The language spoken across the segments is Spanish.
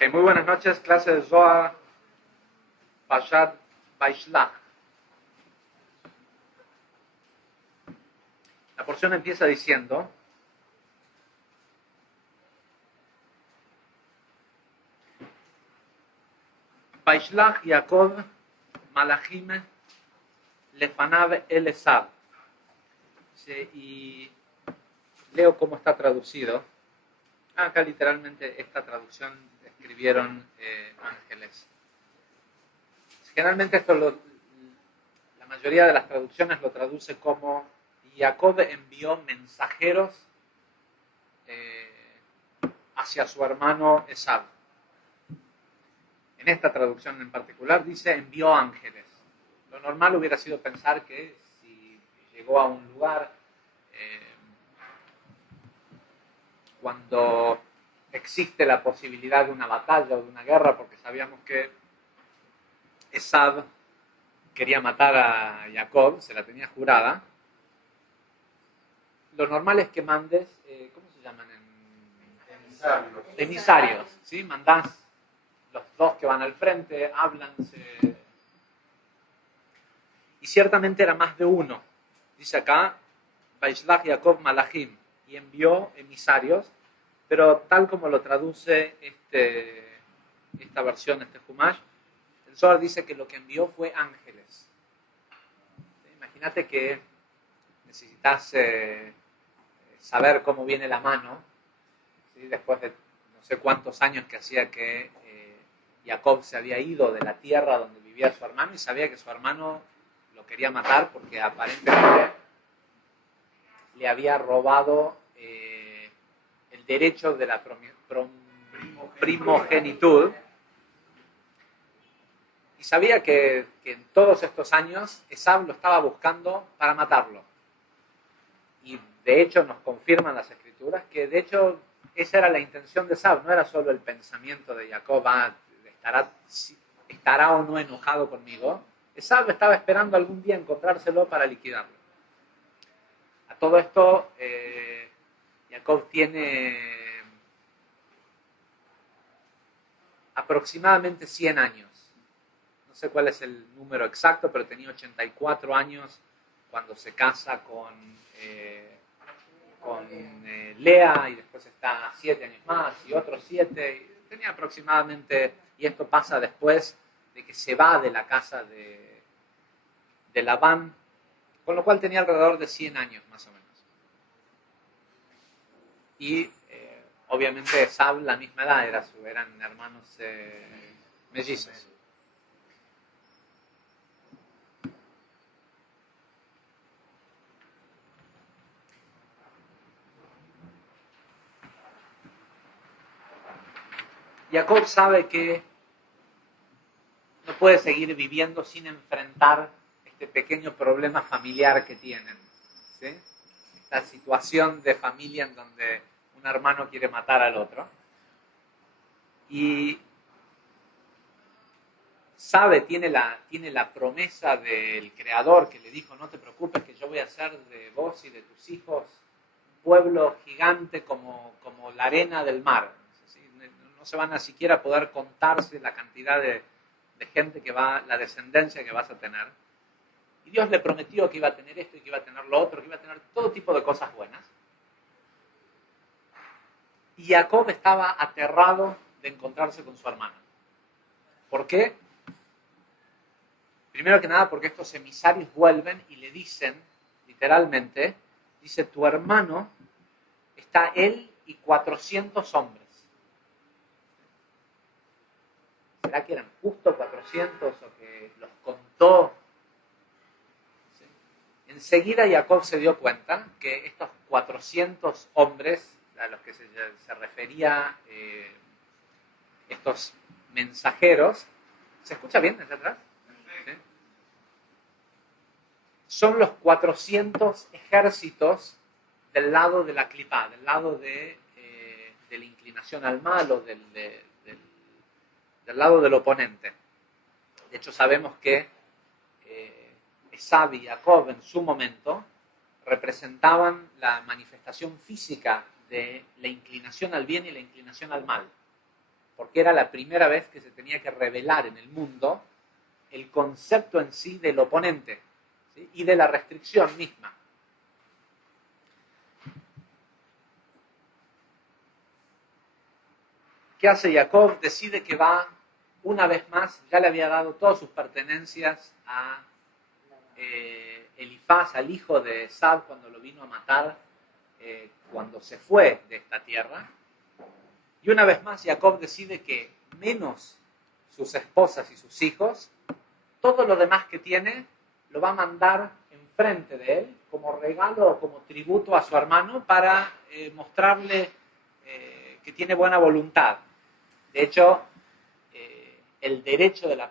Ok, muy buenas noches, clase de Zohar, Pashat Vaishlach. La porción empieza diciendo: Vaishlach Yaakov Malachim Lefanav El Esav. Y leo cómo está traducido. Acá literalmente esta traducción escribieron ángeles. Generalmente la mayoría de las traducciones lo traduce como Jacob envió mensajeros hacia su hermano Esav. En esta traducción en particular dice envió ángeles. Lo normal hubiera sido pensar que si llegó a un lugar cuando existe la posibilidad de una batalla o de una guerra, porque sabíamos que Esav quería matar a Jacob, se la tenía jurada, lo normal es que mandes, ¿cómo se llaman? Emisarios, ¿sí? Mandás los dos que van al frente, hablan, y ciertamente era más de uno. Dice acá, Vaishlach Yaakov Malachim, y envió emisarios, pero tal como lo traduce esta versión, este Humash, el Zohar dice que lo que envió fue ángeles. Imagínate que necesitas saber cómo viene la mano, ¿sí? Después de no sé cuántos años que hacía que Jacob se había ido de la tierra donde vivía su hermano y sabía que su hermano lo quería matar porque aparentemente le había robado el derecho de la primogenitud, y sabía que en todos estos años Esav lo estaba buscando para matarlo. Y de hecho nos confirman las escrituras que de hecho esa era la intención de Esav, no era solo el pensamiento de Jacob, estará o no enojado conmigo. Esav estaba esperando algún día encontrárselo para liquidarlo. A todo esto, Jacob tiene aproximadamente 100 años. No sé cuál es el número exacto, pero tenía 84 años cuando se casa con Lea, y después está 7 años más y otros 7. Tenía aproximadamente, y esto pasa después de que se va de la casa de Labán, con lo cual tenía alrededor de 100 años más o menos. Y obviamente Esav la misma edad, eran hermanos mellizos. Jacob sabe que no puede seguir viviendo sin enfrentar este pequeño problema familiar que tienen, ¿sí? Esta situación de familia en donde un hermano quiere matar al otro. Y sabe, tiene la promesa del Creador que le dijo: no te preocupes, que yo voy a hacer de vos y de tus hijos un pueblo gigante como la arena del mar. ¿Sí? No se van a siquiera poder contarse la cantidad de gente la descendencia que vas a tener. Y Dios le prometió que iba a tener esto y que iba a tener lo otro, que iba a tener todo tipo de cosas buenas. Y Jacob estaba aterrado de encontrarse con su hermano. ¿Por qué? Primero que nada porque estos emisarios vuelven y le dicen, literalmente, dice: tu hermano, está él y 400 hombres. ¿Será que eran justo 400 o que los contó? ¿Sí? Enseguida Jacob se dio cuenta que estos 400 hombres a los que se refería estos mensajeros, ¿se escucha bien desde atrás? ¿Sí? Son los 400 ejércitos del lado de la clipá, del lado de la inclinación al mal o del lado del oponente. De hecho, sabemos que Esav y Jacob en su momento representaban la manifestación física de la inclinación al bien y la inclinación al mal. porque era la primera vez que se tenía que revelar en el mundo el concepto en sí del oponente, ¿sí? Y de la restricción misma. ¿Qué hace Jacob? Decide que va una vez más, ya le había dado todas sus pertenencias a Elifaz, al hijo de Esab, cuando lo vino a matar, cuando se fue de esta tierra. Y una vez más Jacob decide que menos sus esposas y sus hijos, todo lo demás que tiene lo va a mandar enfrente de él como regalo o como tributo a su hermano para mostrarle que tiene buena voluntad. De hecho, el derecho de la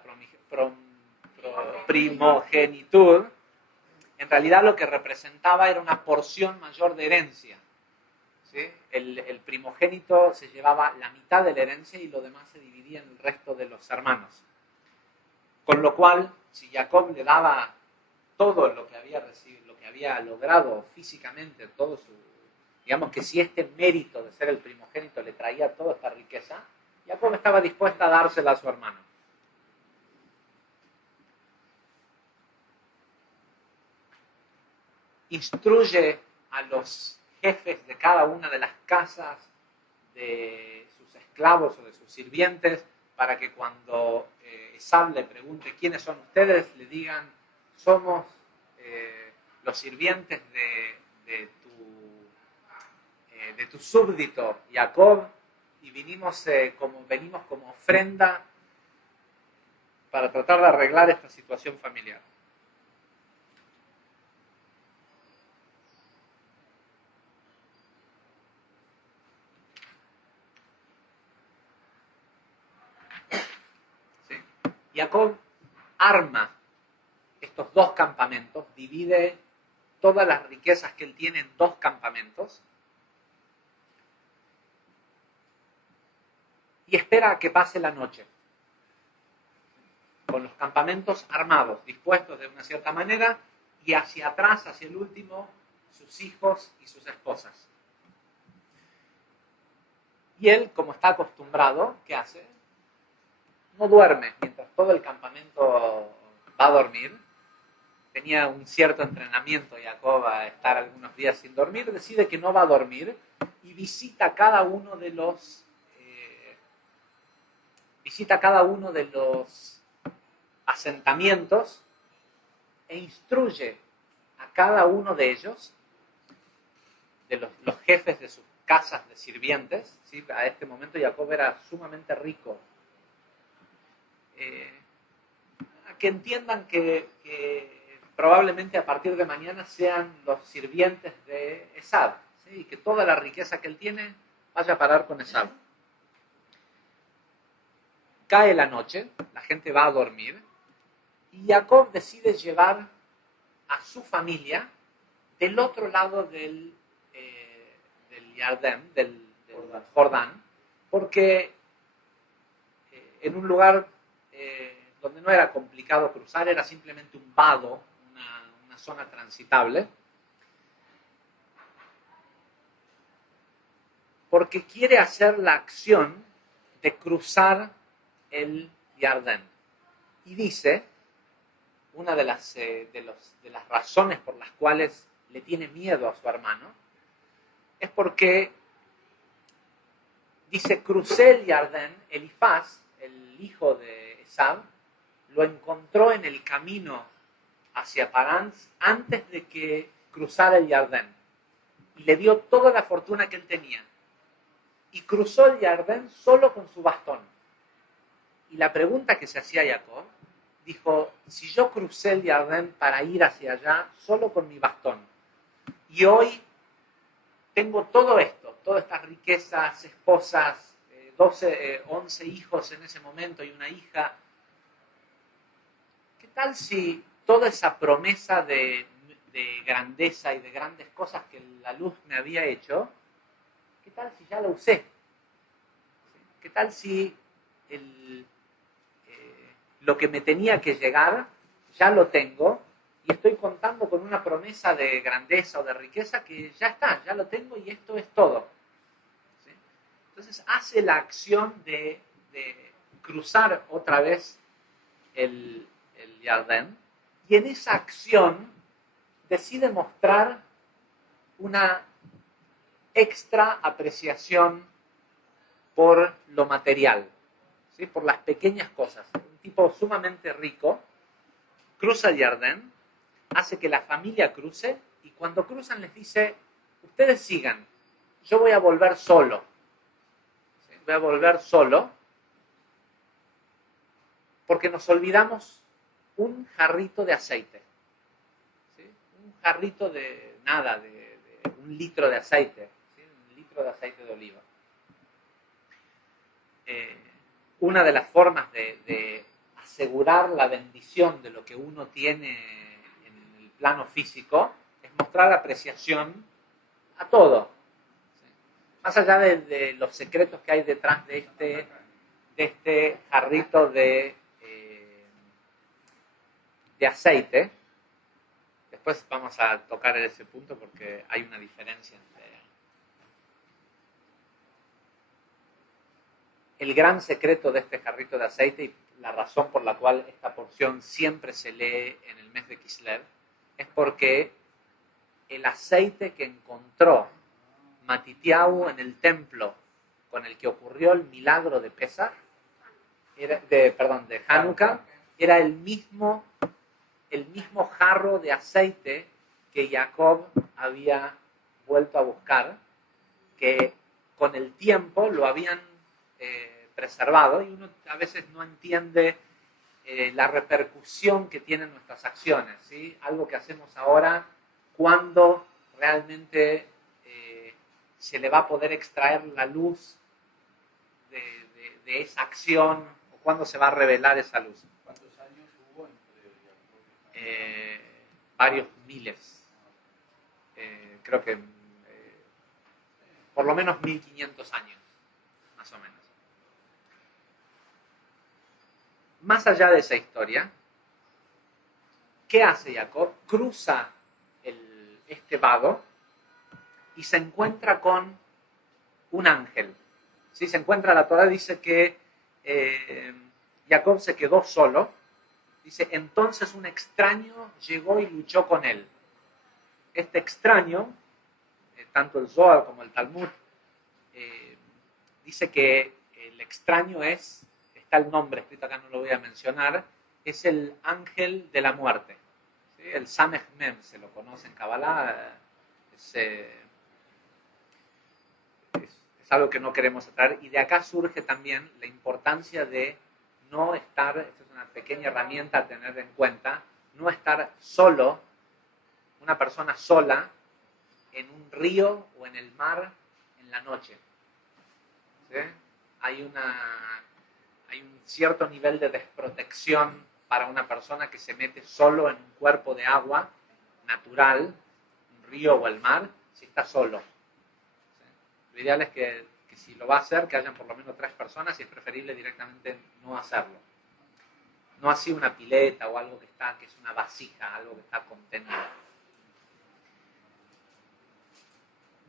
primogenitud, en realidad lo que representaba era una porción mayor de herencia. ¿Sí? El primogénito se llevaba la mitad de la herencia y lo demás se dividía en el resto de los hermanos. Con lo cual, si Jacob le daba todo lo que había recibido, lo que había logrado físicamente, todo su, digamos que si este mérito de ser el primogénito le traía toda esta riqueza, Jacob estaba dispuesta a dársela a su hermano. Instruye a los jefes de cada una de las casas de sus esclavos o de sus sirvientes para que cuando Esab le pregunte quiénes son ustedes, le digan somos los sirvientes de tu súbdito Jacob y venimos como ofrenda para tratar de arreglar esta situación familiar. ¿Sí? Jacob arma estos dos campamentos, divide todas las riquezas que él tiene en dos campamentos y espera a que pase la noche, con los campamentos armados, dispuestos de una cierta manera, y hacia atrás, hacia el último, sus hijos y sus esposas. Y él, como está acostumbrado, ¿qué hace? No duerme mientras todo el campamento va a dormir. Tenía un cierto entrenamiento Jacob a estar algunos días sin dormir, decide que no va a dormir y visita cada uno de los asentamientos e instruye a cada uno de ellos, de los jefes de sus casas de sirvientes, ¿sí? A este momento Jacob era sumamente rico, a que entiendan que probablemente a partir de mañana sean los sirvientes de Esab, ¿sí? Y que toda la riqueza que él tiene vaya a parar con Esab. Cae la noche, la gente va a dormir, y Jacob decide llevar a su familia del otro lado del Yardén, del Jordán, porque en un lugar donde no era complicado cruzar, era simplemente un vado, una zona transitable, porque quiere hacer la acción de cruzar el Yardén. Y dice, una de las razones por las cuales le tiene miedo a su hermano, es porque, dice, crucé el Yardén, Elifaz, el hijo de Esab, lo encontró en el camino hacia Parán antes de que cruzara el Yardén. Y le dio toda la fortuna que él tenía. Y cruzó el Yardén solo con su bastón. Y la pregunta que se hacía Jacob, dijo, si yo crucé el Yardén para ir hacia allá solo con mi bastón, y hoy tengo todo esto, todas estas riquezas, esposas, 11 hijos en ese momento y una hija, ¿qué tal si toda esa promesa de grandeza y de grandes cosas que la luz me había hecho, qué tal si ya la usé? ¿Qué tal si lo que me tenía que llegar ya lo tengo y estoy contando con una promesa de grandeza o de riqueza que ya está, ya lo tengo y esto es todo? ¿Sí? Entonces hace la acción de de cruzar otra vez el Yardén, y en esa acción decide mostrar una extra apreciación por lo material, ¿sí? Por las pequeñas cosas. Un tipo sumamente rico cruza el Yardén, hace que la familia cruce, y cuando cruzan les dice: ustedes sigan, yo voy a volver solo. ¿Sí? Voy a volver solo porque nos olvidamos un jarrito de aceite. ¿Sí? Un jarrito de nada, de 1 litro de aceite. ¿Sí? 1 litro de aceite de oliva. Una de las formas de asegurar la bendición de lo que uno tiene en el plano físico es mostrar apreciación a todo. ¿Sí? Más allá de los secretos que hay detrás de este jarrito de aceite, después vamos a tocar ese punto porque hay una diferencia entre el gran secreto de este jarrito de aceite y la razón por la cual esta porción siempre se lee en el mes de Kislev es porque el aceite que encontró Matitiahu en el templo con el que ocurrió el milagro de Pesach, de Hanukkah, era el mismo jarro de aceite que Jacob había vuelto a buscar, que con el tiempo lo habían preservado, y uno a veces no entiende la repercusión que tienen nuestras acciones, ¿sí? Algo que hacemos ahora, cuando realmente se le va a poder extraer la luz de esa acción, o cuándo se va a revelar esa luz. ¿Cuántos años hubo entre Varios miles. Creo que por lo menos 1500 años, más o menos. Más allá de esa historia, ¿qué hace Jacob? Cruza este vado y se encuentra con un ángel. ¿Sí? Se encuentra, la Torá dice que Jacob se quedó solo. Dice: entonces un extraño llegó y luchó con él. Este extraño, tanto el Zohar como el Talmud, dice que el extraño está el nombre escrito acá, no lo voy a mencionar, es el ángel de la muerte. ¿Sí? El Samech Mem, se lo conoce en Kabbalah, es algo que no queremos atraer, y de acá surge también la importancia de no estar, esta es una pequeña herramienta a tener en cuenta, no estar solo, una persona sola, en un río o en el mar en la noche. ¿Sí? Hay un cierto nivel de desprotección para una persona que se mete solo en un cuerpo de agua natural, un río o el mar, si está solo. ¿Sí? Lo ideal es que si lo va a hacer, que hayan por lo menos 3 personas, y es preferible directamente no hacerlo. No así una pileta o algo que es una vasija, algo que está contenido.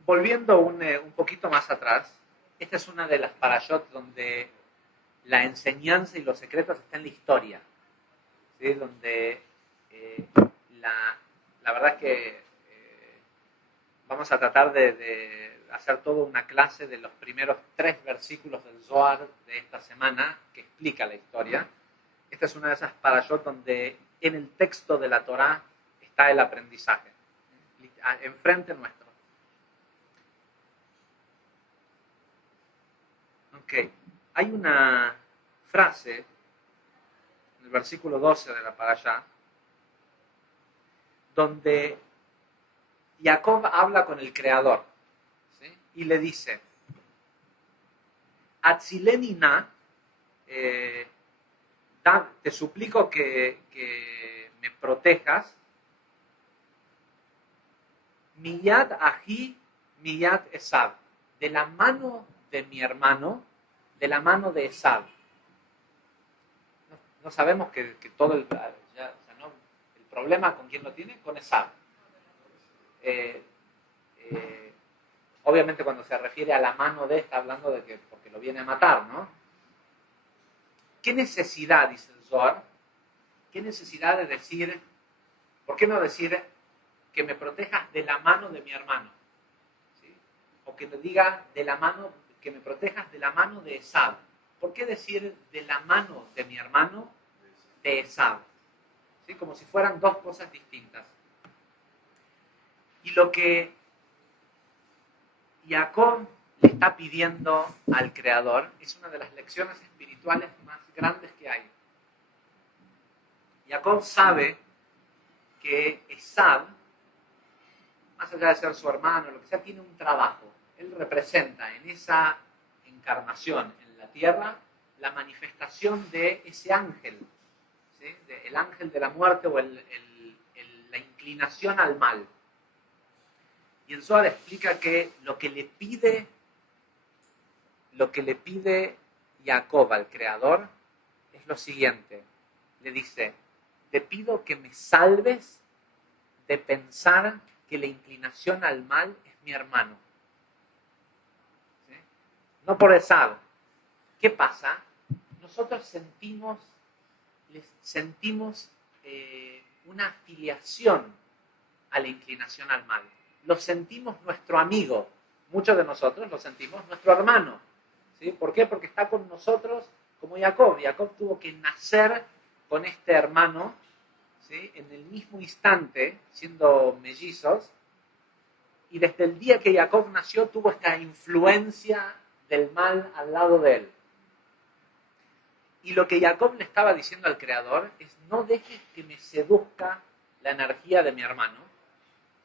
Volviendo un poquito más atrás, esta es una de las parashot donde la enseñanza y los secretos están en la historia, ¿sí? Donde la verdad es que vamos a tratar de hacer toda una clase de los primeros 3 versículos del Zohar de esta semana que explica la historia. Esta es una de esas parashot donde en el texto de la Torá está el aprendizaje, enfrente nuestro. Ok, hay una frase en el versículo 12 de la parashá donde Jacob habla con el Creador, ¿sí? Y le dice: Atzileni na, te suplico que me protejas, miyad ahi miyad Esav, de la mano de mi hermano, de la mano de Esav. No sabemos que todo el problema, ¿con quién lo tiene? Con Esav. Obviamente cuando se refiere a la mano de, está hablando de que porque lo viene a matar, ¿no? ¿qué necesidad, dice el Zohar, qué necesidad de decir, por qué no decir que me protejas de la mano de mi hermano? ¿Sí? O que me diga de la mano, que me protejas de la mano de Esab. ¿Por qué decir de la mano de mi hermano de Esab? ¿Sí? Como si fueran dos cosas distintas. Y lo que Jacob le está pidiendo al Creador es una de las lecciones espirituales más grandes que hay. Jacob sabe que Esab, más allá de ser su hermano, lo que sea, tiene un trabajo. Él representa en esa encarnación en la tierra la manifestación de ese ángel, ¿sí? El ángel de la muerte o la inclinación al mal. Y el Zohar explica que lo que le pide Jacob al Creador es lo siguiente. Le dice, te pido que me salves de pensar que la inclinación al mal es mi hermano. ¿Sí? No por Esab. ¿Qué pasa? Nosotros sentimos una afiliación a la inclinación al mal. Lo sentimos nuestro amigo. Muchos de nosotros lo sentimos nuestro hermano. ¿Sí? ¿Por qué? Porque está con nosotros como Jacob. Jacob tuvo que nacer con este hermano, ¿sí? En el mismo instante, siendo mellizos, y desde el día que Jacob nació tuvo esta influencia del mal al lado de él. Y lo que Jacob le estaba diciendo al Creador es, no dejes que me seduzca la energía de mi hermano,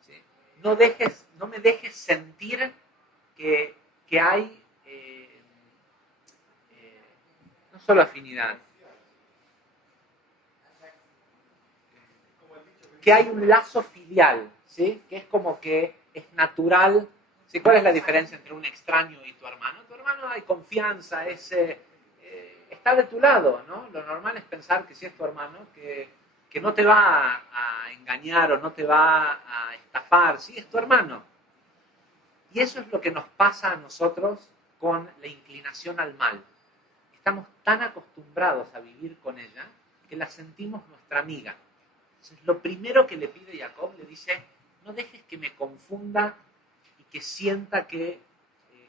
¿sí? No me dejes sentir que hay no solo afinidad, que hay un lazo filial, ¿sí? Que es como que es natural. ¿Sí? ¿Cuál es la diferencia entre un extraño y tu hermano? Tu hermano hay confianza, está de tu lado, ¿no? Lo normal es pensar que si es tu hermano, que no te va a engañar o no te va a estafar, ¿sí? Es tu hermano. Y eso es lo que nos pasa a nosotros con la inclinación al mal. Estamos tan acostumbrados a vivir con ella que la sentimos nuestra amiga. Entonces, lo primero que le pide Jacob, le dice, no dejes que me confunda y que sienta que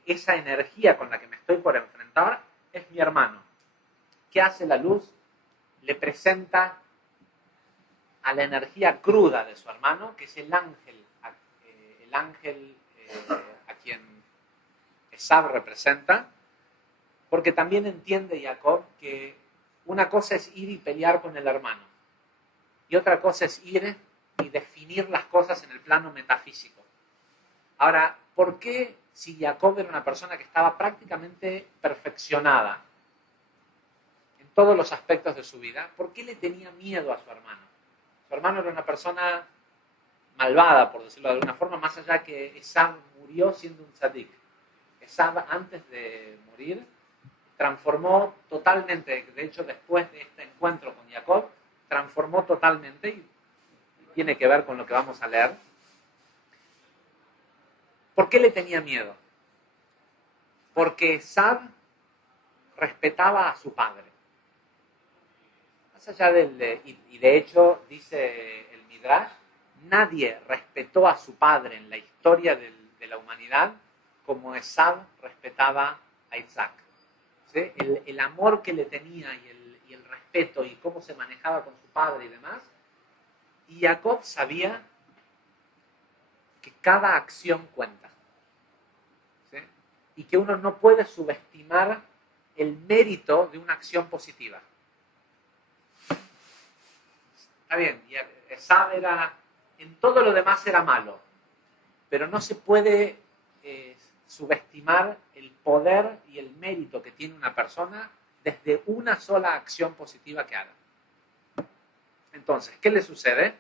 esa energía con la que me estoy por enfrentar es mi hermano. ¿Qué hace la luz? Le presenta a la energía cruda de su hermano, que es el ángel a quien Esab representa, porque también entiende Jacob que una cosa es ir y pelear con el hermano, y otra cosa es ir y definir las cosas en el plano metafísico. Ahora, ¿por qué si Jacob era una persona que estaba prácticamente perfeccionada en todos los aspectos de su vida, por qué le tenía miedo a su hermano? Su hermano era una persona malvada, por decirlo de alguna forma, más allá que Esab murió siendo un tzadik. Esab, antes de morir, transformó totalmente, de hecho después de este encuentro con Jacob, transformó totalmente, y tiene que ver con lo que vamos a leer. ¿Por qué le tenía miedo? Porque Esab respetaba a su padre. Más allá y de hecho, dice el Midrash, nadie respetó a su padre en la historia de la humanidad como Esab respetaba a Isaac. ¿Sí? El amor que le tenía y el respeto y cómo se manejaba con su padre y demás. Y Jacob sabía que cada acción cuenta. ¿Sí? Y que uno no puede subestimar el mérito de una acción positiva. Está bien, Esab en todo lo demás era malo, pero no se puede subestimar el poder y el mérito que tiene una persona desde una sola acción positiva que haga. Entonces, ¿qué le sucede?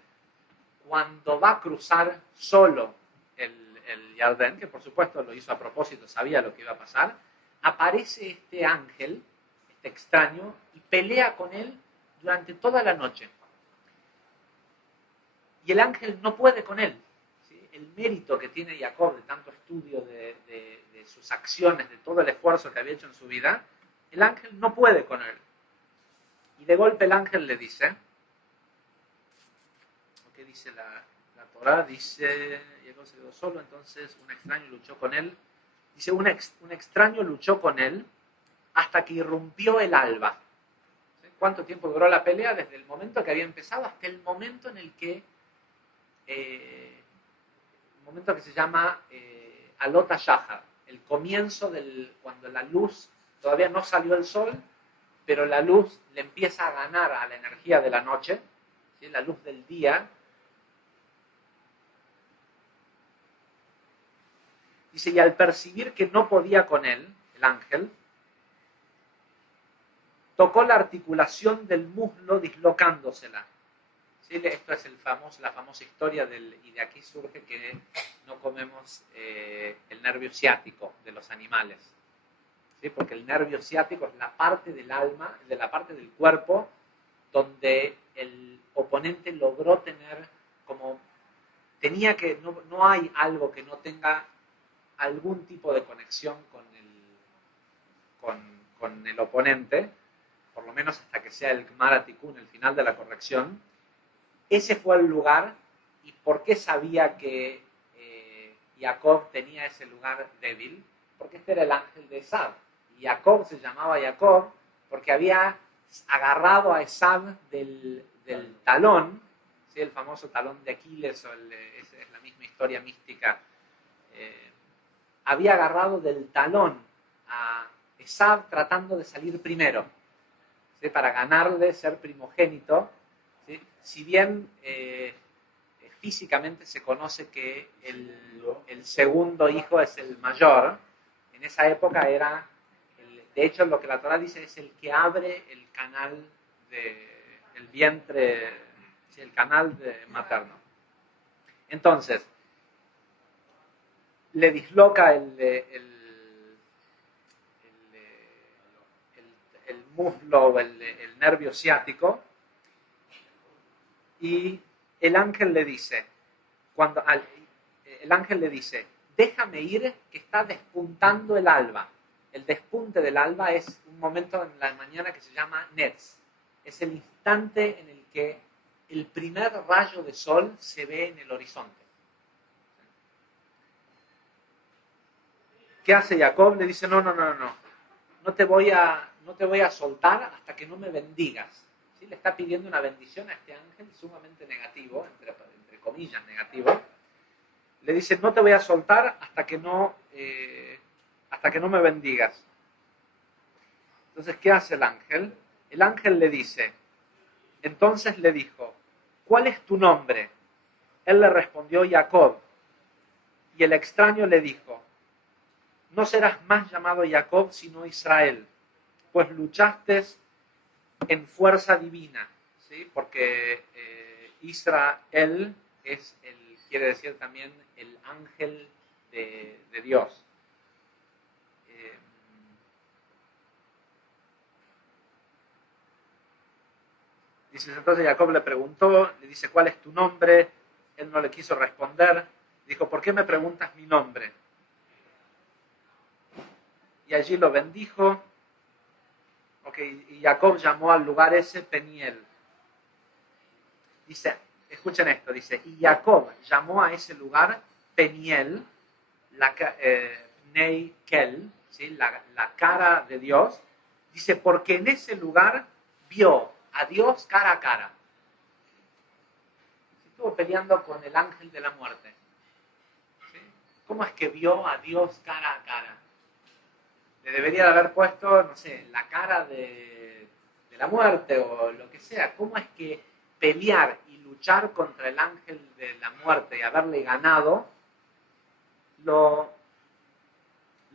Cuando va a cruzar solo el Jardín, que por supuesto lo hizo a propósito, sabía lo que iba a pasar, aparece este ángel, este extraño, y pelea con él durante toda la noche. Y el ángel no puede con él. ¿Sí? El mérito que tiene Jacob de tanto estudio de sus acciones, de todo el esfuerzo que había hecho en su vida, el ángel no puede con él. Y de golpe el ángel le dice, ¿qué dice la Torá? Dice, Jacob se quedó solo, entonces un extraño luchó con él. Dice, un extraño luchó con él hasta que irrumpió el alba. ¿Cuánto tiempo duró la pelea? Desde el momento que había empezado hasta el momento en el que, se llama Alota Shahar, el comienzo cuando la luz, todavía no salió el sol, pero la luz le empieza a ganar a la energía de la noche, ¿sí? La luz del día. Dice, y al percibir que no podía con él, el ángel, tocó la articulación del muslo dislocándosela. ¿Sí? Esto es la famosa historia y de aquí surge que no comemos el nervio ciático de los animales. ¿Sí? Porque el nervio ciático es la parte del alma, de la parte del cuerpo, donde el oponente logró tener no hay algo que no tenga algún tipo de conexión con el oponente, por lo menos hasta que sea el Gmar Tikun, el final de la corrección. Ese fue el lugar. ¿Y por qué sabía que Jacob tenía ese lugar débil? Porque este era el ángel de Esav. Y Jacob se llamaba Jacob porque había agarrado a Esav del talón, ¿sí? El famoso talón de Aquiles, es la misma historia mística. Había agarrado del talón a Esav tratando de salir primero, ¿sí? Para ganarle, ser primogénito, ¿sí? Si bien físicamente se conoce que el segundo hijo es el mayor, en esa época era, de hecho lo que la Torá dice es el que abre el canal el vientre, ¿sí? El canal materno. Entonces, le disloca el muslo o el nervio ciático, y el ángel le dice, déjame ir, que está despuntando el alba. El despunte del alba es un momento en la mañana que se llama Netz. Es el instante en el que el primer rayo de sol se ve en el horizonte. ¿Qué hace Jacob? Le dice, no te voy a soltar hasta que no me bendigas. ¿Sí? Le está pidiendo una bendición a este ángel sumamente negativo, entre comillas negativo. Le dice, no te voy a soltar hasta que no me bendigas. Entonces, ¿qué hace el ángel? El ángel le dice, entonces le dijo, ¿cuál es tu nombre? Él le respondió, Jacob. Y el extraño le dijo, no serás más llamado Jacob, sino Israel, pues luchaste en fuerza divina, ¿sí? Porque Israel quiere decir también el ángel de Dios. Dice, entonces Jacob le preguntó, le dice, ¿cuál es tu nombre? Él no le quiso responder. Dijo, ¿por qué me preguntas mi nombre? Y allí lo bendijo. Y Jacob llamó al lugar ese Peniel. Dice, escuchen esto, dice, y Jacob llamó a ese lugar Peniel, Nei Kel, ¿sí? la cara de Dios. Dice, porque en ese lugar vio a Dios cara a cara. Estuvo peleando con el ángel de la muerte. ¿Sí? ¿Cómo es que vio a Dios cara a cara? Le debería de haber puesto, no sé, la cara de la muerte o lo que sea. ¿Cómo es que pelear y luchar contra el ángel de la muerte y haberle ganado lo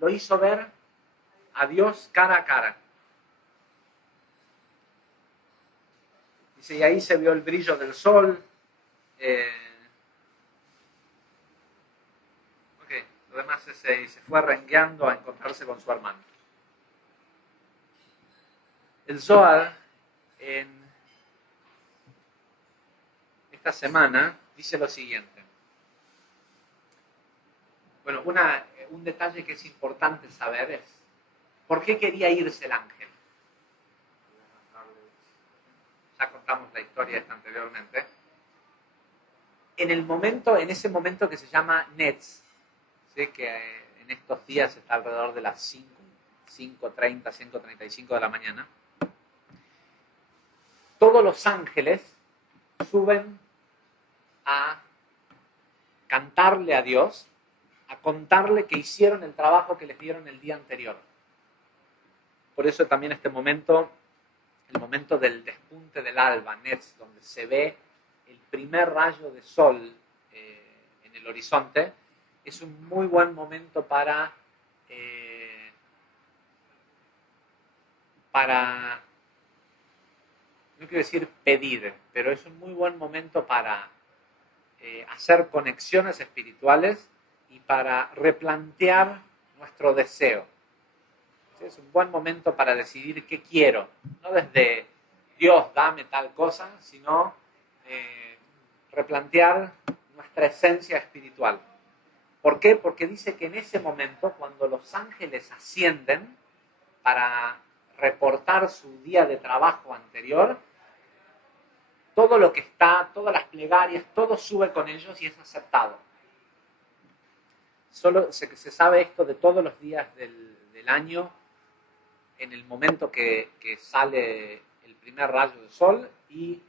hizo ver a Dios cara a cara? Dice, y ahí se vio el brillo del sol. Lo demás se fue rengueando a encontrarse con su hermano. El Zohar, en esta semana, dice lo siguiente. Bueno, un detalle que es importante saber es, ¿por qué quería irse el ángel? contamos la historia esta anteriormente, en ese momento que se llama Netz, ¿sí? Que en estos días está alrededor de las 5:30, 5:35 de la mañana, todos los ángeles suben a cantarle a Dios, a contarle que hicieron el trabajo que les dieron el día anterior. Por eso también este momento, el momento del despunte del alba, Netz, donde se ve el primer rayo de sol en el horizonte, es un muy buen momento para no quiero decir pedir, pero es un muy buen momento para hacer conexiones espirituales y para replantear nuestro deseo. ¿Sí? Es un buen momento para decidir qué quiero, no desde Dios dame tal cosa, sino replantear nuestra esencia espiritual. ¿Por qué? Porque dice que en ese momento, cuando los ángeles ascienden para reportar su día de trabajo anterior, todo lo que está, todas las plegarias, todo sube con ellos y es aceptado. Solo se sabe esto de todos los días del año, en el momento que sale el primer rayo de sol y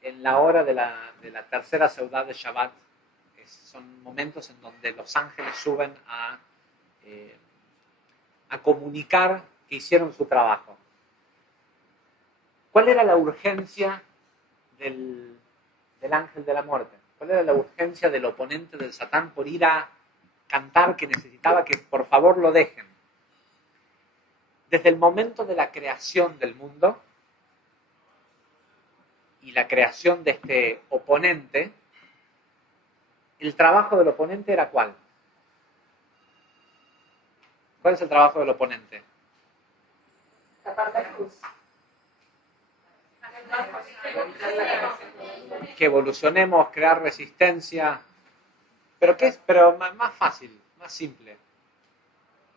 en la hora de la tercera seudá de Shabbat. Son momentos en donde los ángeles suben a comunicar que hicieron su trabajo. ¿Cuál era la urgencia del ángel de la muerte? ¿Cuál era la urgencia del oponente del Satán por ir a cantar que necesitaba que por favor lo dejen? Desde el momento de la creación del mundo y la creación de este oponente, el trabajo del oponente era ¿cuál? ¿Cuál es el trabajo del oponente? Tapar la cruz. Que evolucionemos, crear resistencia. ¿Pero qué es? Pero más fácil, más simple.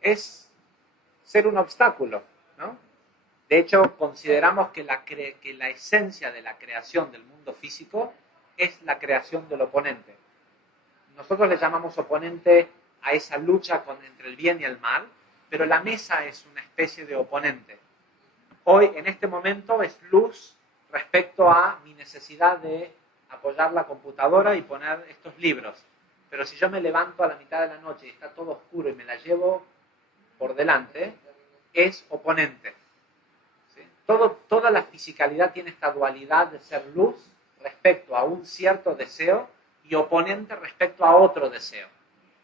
Es ser un obstáculo, ¿no? De hecho, consideramos que la esencia de la creación del mundo físico es la creación del oponente. Nosotros le llamamos oponente a esa lucha entre el bien y el mal, pero la mesa es una especie de oponente. Hoy, en este momento, es luz respecto a mi necesidad de apoyar la computadora y poner estos libros. Pero si yo me levanto a la mitad de la noche y está todo oscuro y me la llevo por delante, es oponente. ¿Sí? Toda la fisicalidad tiene esta dualidad de ser luz respecto a un cierto deseo y oponente respecto a otro deseo.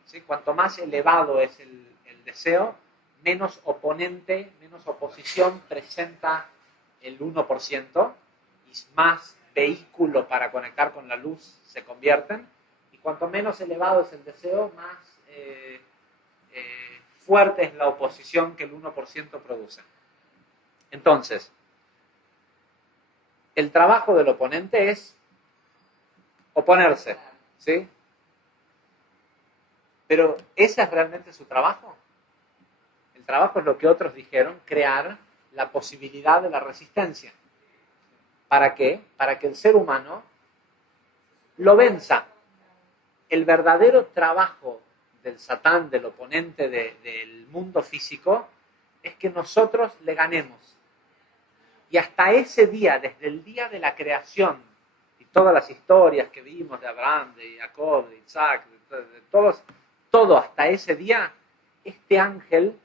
¿Sí? Cuanto más elevado es el deseo, menos oponente, menos oposición presenta el 1% y más vehículo para conectar con la luz se convierten. Y cuanto menos elevado es el deseo, más fuerte es la oposición que el 1% produce. Entonces, el trabajo del oponente es oponerse, ¿sí? Pero ¿ese es realmente su trabajo? El trabajo es lo que otros dijeron, crear la posibilidad de la resistencia. ¿Para qué? Para que el ser humano lo venza. El verdadero trabajo del Satán, del oponente del mundo físico, es que nosotros le ganemos. Y hasta ese día, desde el día de la creación, y todas las historias que vimos de Abraham, de Jacob, de Isaac, de todos, todo hasta ese día, este ángel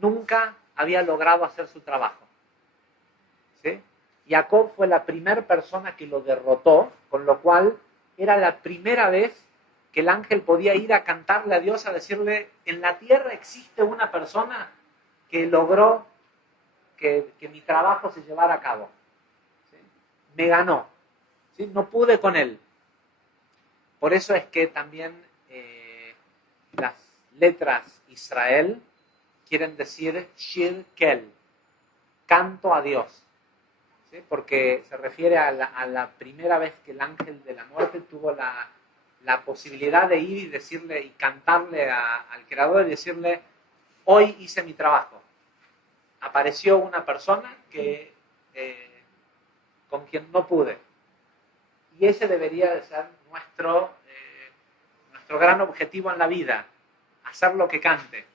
nunca había logrado hacer su trabajo. ¿Sí? Jacob fue la primera persona que lo derrotó, con lo cual era la primera vez que el ángel podía ir a cantarle a Dios, a decirle, en la tierra existe una persona que logró que mi trabajo se llevara a cabo. ¿Sí? Me ganó. ¿Sí? No pude con él. Por eso es que también las letras Israel quieren decir Shir Kel, canto a Dios. ¿Sí? Porque se refiere a la primera vez que el ángel de la muerte tuvo la posibilidad de ir y decirle y cantarle al Creador y decirle, hoy hice mi trabajo. Apareció una persona que con quien no pude. Y ese debería de ser nuestro gran objetivo en la vida, hacer lo que cante.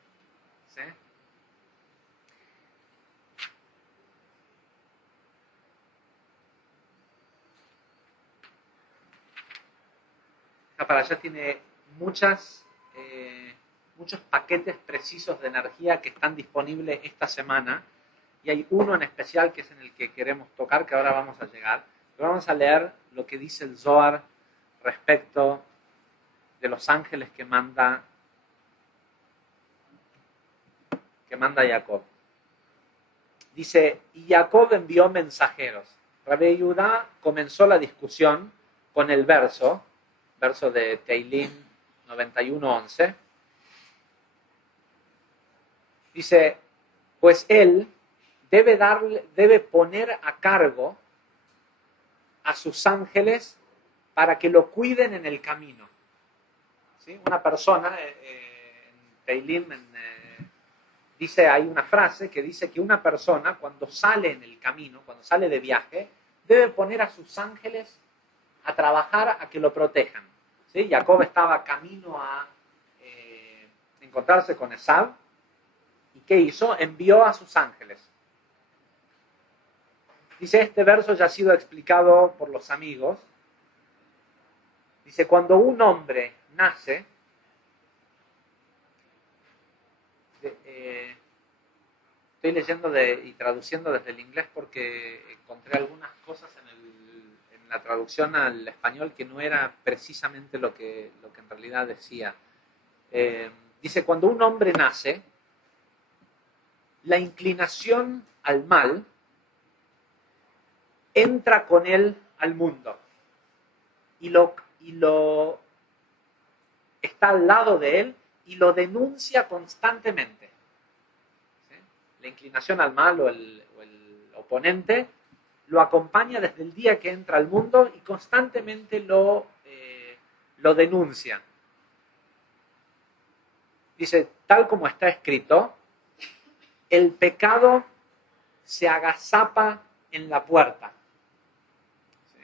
¿Sí? Esta parasha tiene muchos paquetes precisos de energía que están disponibles esta semana, y hay uno en especial que es en el que queremos tocar, que ahora vamos a llegar. Pero vamos a leer lo que dice el Zohar respecto de los ángeles que manda Jacob. Dice, y Jacob envió mensajeros. Rabbi Yehuda comenzó la discusión con el verso de Teilín 91:11. Dice, pues él debe poner a cargo a sus ángeles para que lo cuiden en el camino. ¿Sí? Una persona, en Teilín, dice, hay una frase que dice que una persona cuando sale en el camino, cuando sale de viaje, debe poner a sus ángeles a trabajar a que lo protejan. ¿Sí? Jacob estaba camino a encontrarse con Esaú, y ¿qué hizo? Envió a sus ángeles. Dice, este verso ya ha sido explicado por los amigos. Dice, cuando un hombre nace, estoy leyendo y traduciendo desde el inglés porque encontré algunas cosas en la traducción al español que no era precisamente lo que en realidad decía. Dice, cuando un hombre nace, la inclinación al mal entra con él al mundo y lo está al lado de él y lo denuncia constantemente. ¿Sí? La inclinación al mal o el oponente lo acompaña desde el día que entra al mundo y constantemente lo denuncia. Dice, tal como está escrito, el pecado se agazapa en la puerta. ¿Sí?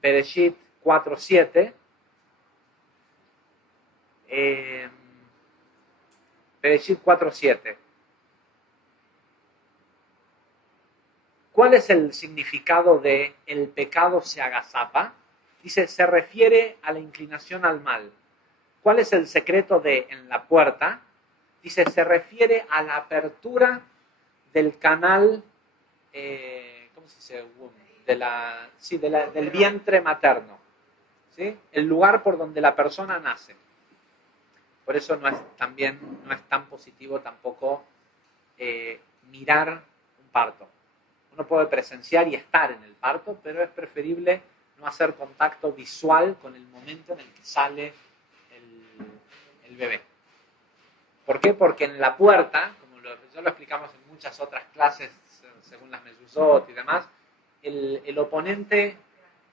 Bereshit 4:7. Bereshit 4:7. ¿Cuál es el significado de el pecado se agazapa? Dice, se refiere a la inclinación al mal. ¿Cuál es el secreto de en la puerta? Dice, se refiere a la apertura del canal, ¿cómo se dice? Del vientre materno. ¿Sí? El lugar por donde la persona nace. Por eso no es tan positivo tampoco mirar un parto. Uno puede presenciar y estar en el parto, pero es preferible no hacer contacto visual con el momento en el que sale el bebé. ¿Por qué? Porque en la puerta, como ya lo explicamos en muchas otras clases, según las mezuzot y demás, el oponente,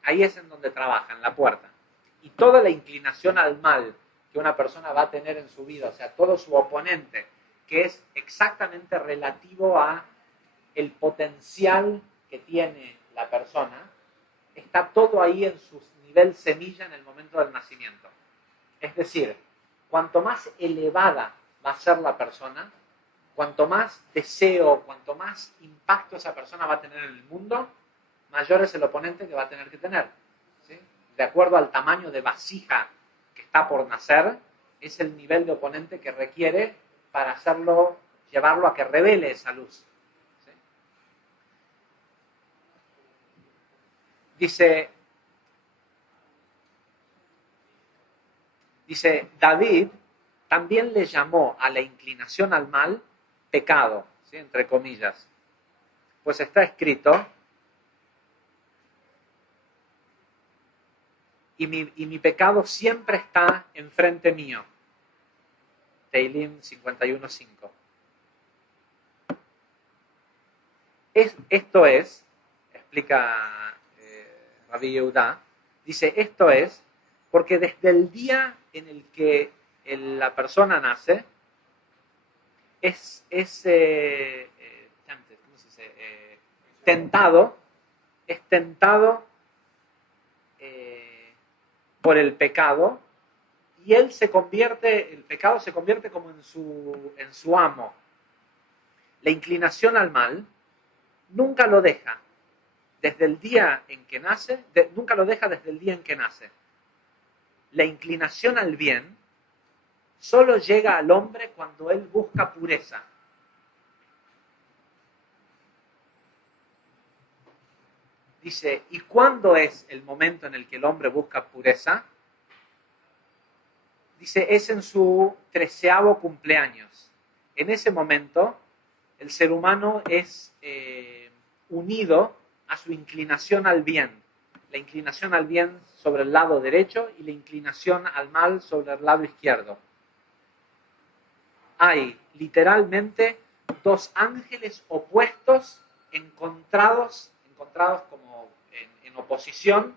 ahí es en donde trabaja, en la puerta. Y toda la inclinación al mal que una persona va a tener en su vida, o sea, todo su oponente, que es exactamente relativo a el potencial que tiene la persona, está todo ahí en su nivel semilla en el momento del nacimiento. Es decir, cuanto más elevada va a ser la persona, cuanto más deseo, cuanto más impacto esa persona va a tener en el mundo, mayor es el oponente que va a tener que tener. ¿Sí? De acuerdo al tamaño de vasija que está por nacer, es el nivel de oponente que requiere para llevarlo a que revele esa luz. ¿Sí? Dice, David también le llamó a la inclinación al mal pecado, ¿sí? Entre comillas. Pues está escrito, y mi pecado siempre está enfrente mío. Teilín 51:5. Esto es, explica Rabbi Yehuda, dice, esto es porque desde el día en el que la persona nace, es tentado es tentado por el pecado y el pecado se convierte como en su amo. La inclinación al mal nunca lo deja desde el día en que nace, nunca lo deja desde el día en que nace. La inclinación al bien solo llega al hombre cuando él busca pureza. Dice, ¿y cuándo es el momento en el que el hombre busca pureza? Dice, es en su 13º cumpleaños. En ese momento, el ser humano es unido a su inclinación al bien. La inclinación al bien sobre el lado derecho y la inclinación al mal sobre el lado izquierdo. Hay literalmente dos ángeles opuestos encontrados como en oposición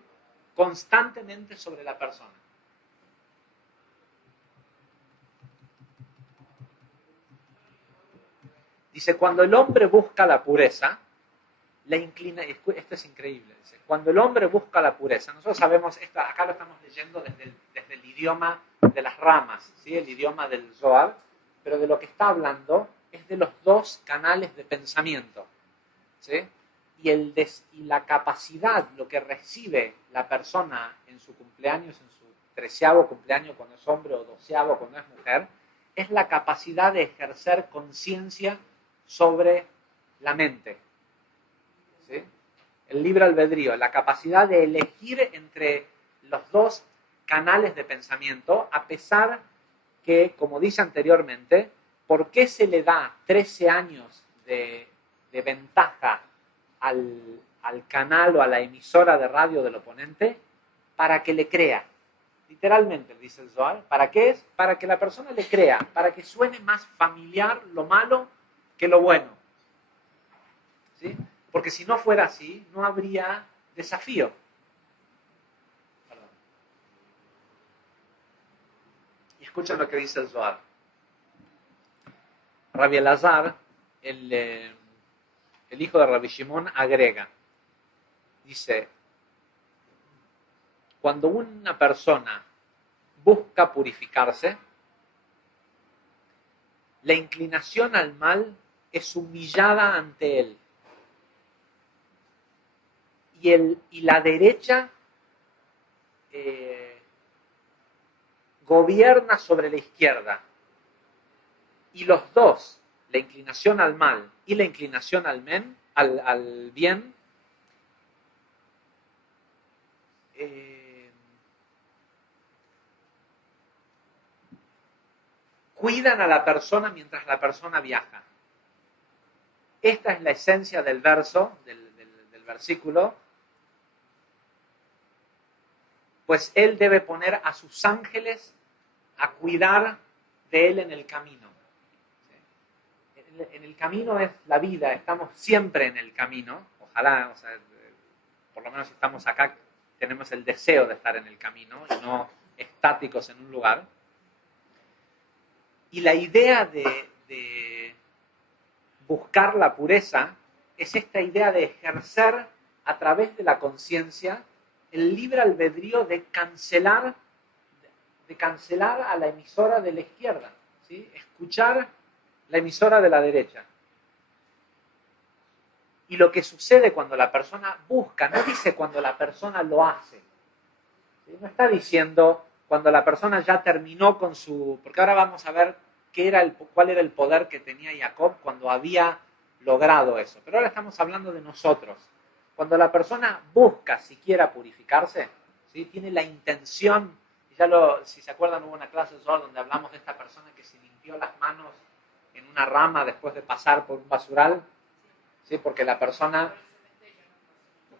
constantemente sobre la persona. Dice, cuando el hombre busca la pureza, esto es increíble, dice, cuando el hombre busca la pureza, nosotros sabemos, esto acá lo estamos leyendo desde el idioma de las ramas, ¿sí? El idioma del Zohar, pero de lo que está hablando es de los dos canales de pensamiento, ¿sí? Y la capacidad, lo que recibe la persona en su cumpleaños, en su 13º cumpleaños cuando es hombre o 12º cuando es mujer, es la capacidad de ejercer conciencia sobre la mente. ¿Sí? El libre albedrío, la capacidad de elegir entre los dos canales de pensamiento, a pesar que, como dice anteriormente, ¿por qué se le da 13 años de ventaja al canal o a la emisora de radio del oponente? Para que le crea. Literalmente, dice el Zohar. ¿Para qué es? Para que la persona le crea, para que suene más familiar lo malo que lo bueno. ¿Sí? Porque si no fuera así, no habría desafío. Perdón. Y escuchen lo que dice el Zohar. Rabbi Elazar, el hijo de Rabbi Shimon, agrega, dice, cuando una persona busca purificarse, la inclinación al mal es humillada ante él. Y la derecha gobierna sobre la izquierda. Y los dos, la inclinación al mal y la inclinación al bien, cuidan a la persona mientras la persona viaja. Esta es la esencia del verso, del versículo. Pues él debe poner a sus ángeles a cuidar de él en el camino. En el camino es la vida, estamos siempre en el camino. Ojalá, por lo menos si estamos acá, tenemos el deseo de estar en el camino y no estáticos en un lugar. Y la idea de buscar la pureza es esta idea de ejercer a través de la conciencia el libre albedrío de cancelar a la emisora de la izquierda, ¿sí? Escuchar la emisora de la derecha. Y lo que sucede cuando la persona busca, no dice cuando la persona lo hace, ¿sí? No está diciendo cuando la persona ya terminó con su... Porque ahora vamos a ver cuál era el poder que tenía Jacob cuando había logrado eso. Pero ahora estamos hablando de nosotros. Cuando la persona busca siquiera purificarse, ¿sí? Tiene la intención, y si se acuerdan, hubo una clase de Zohar donde hablamos de esta persona que se limpió las manos en una rama después de pasar por un basural, ¿sí? Porque la persona,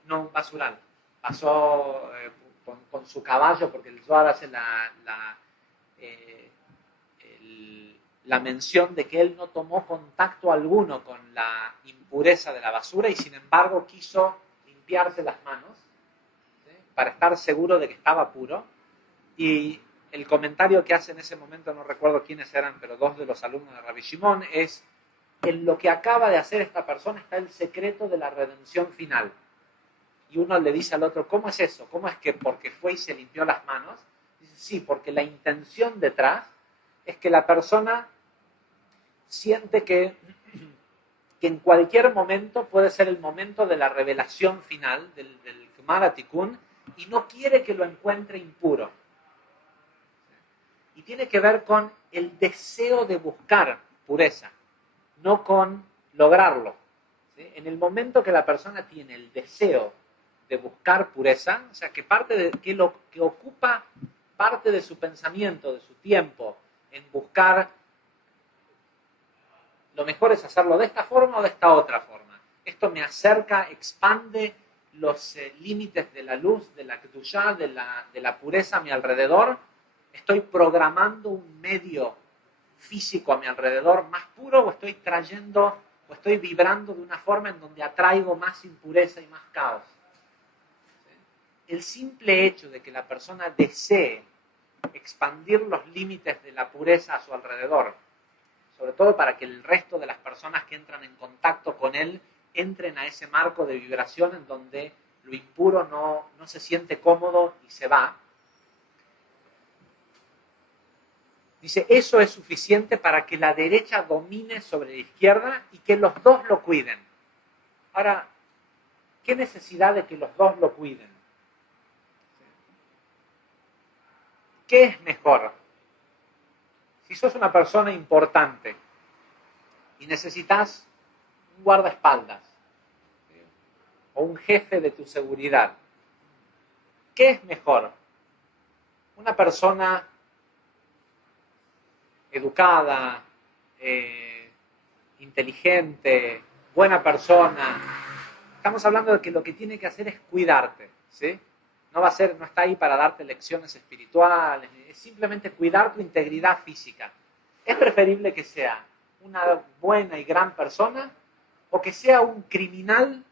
no un basural, pasó con su caballo, porque el Zohar hace la mención de que él no tomó contacto alguno con la impureza de la basura y sin embargo quiso limpiarse las manos, ¿sí? Para estar seguro de que estaba puro. Y el comentario que hace en ese momento, no recuerdo quiénes eran, pero dos de los alumnos de Rabbi Shimon, es: en lo que acaba de hacer esta persona está el secreto de la redención final. y uno le dice al otro, ¿cómo es eso? ¿Cómo es que porque fue y se limpió las manos? Dice, sí, porque la intención detrás es que la persona siente que en cualquier momento puede ser el momento de la revelación final del Gemara Tikkun y no quiere que lo encuentre impuro. Y tiene que ver con el deseo de buscar pureza, no con lograrlo. ¿Sí? En el momento que la persona tiene el deseo de buscar pureza, o sea, que ocupa parte de su pensamiento, de su tiempo, en buscar, lo mejor es hacerlo de esta forma o de esta otra forma. Esto me acerca, expande los límites de la luz, de la kedushá, de la pureza a mi alrededor. Estoy programando un medio físico a mi alrededor más puro o estoy trayendo o estoy vibrando de una forma en donde atraigo más impureza y más caos. El simple hecho de que la persona desee expandir los límites de la pureza a su alrededor, sobre todo para que el resto de las personas que entran en contacto con él entren a ese marco de vibración en donde lo impuro no se siente cómodo y se va. Dice, eso es suficiente para que la derecha domine sobre la izquierda y que los dos lo cuiden. Ahora, ¿qué necesidad de que los dos lo cuiden? ¿Qué es mejor? Si sos una persona importante y necesitas un guardaespaldas o un jefe de tu seguridad, ¿qué es mejor? Una persona educada, inteligente, buena persona. Estamos hablando de que lo que tiene que hacer es cuidarte, ¿sí? No está ahí para darte lecciones espirituales, es simplemente cuidar tu integridad física. Es preferible que sea una buena y gran persona o que sea un criminal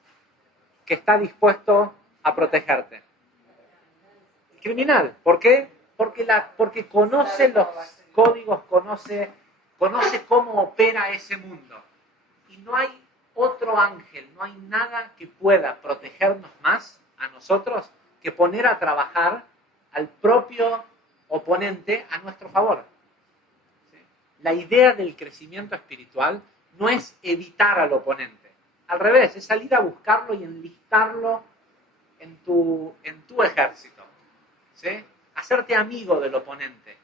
que está dispuesto a protegerte. El criminal, ¿por qué? Porque conoce los códigos, conoce cómo opera ese mundo. Y no hay otro ángel, no hay nada que pueda protegernos más a nosotros que poner a trabajar al propio oponente a nuestro favor. ¿Sí? La idea del crecimiento espiritual no es evitar al oponente. Al revés, es salir a buscarlo y enlistarlo en tu ejército. ¿Sí? Hacerte amigo del oponente.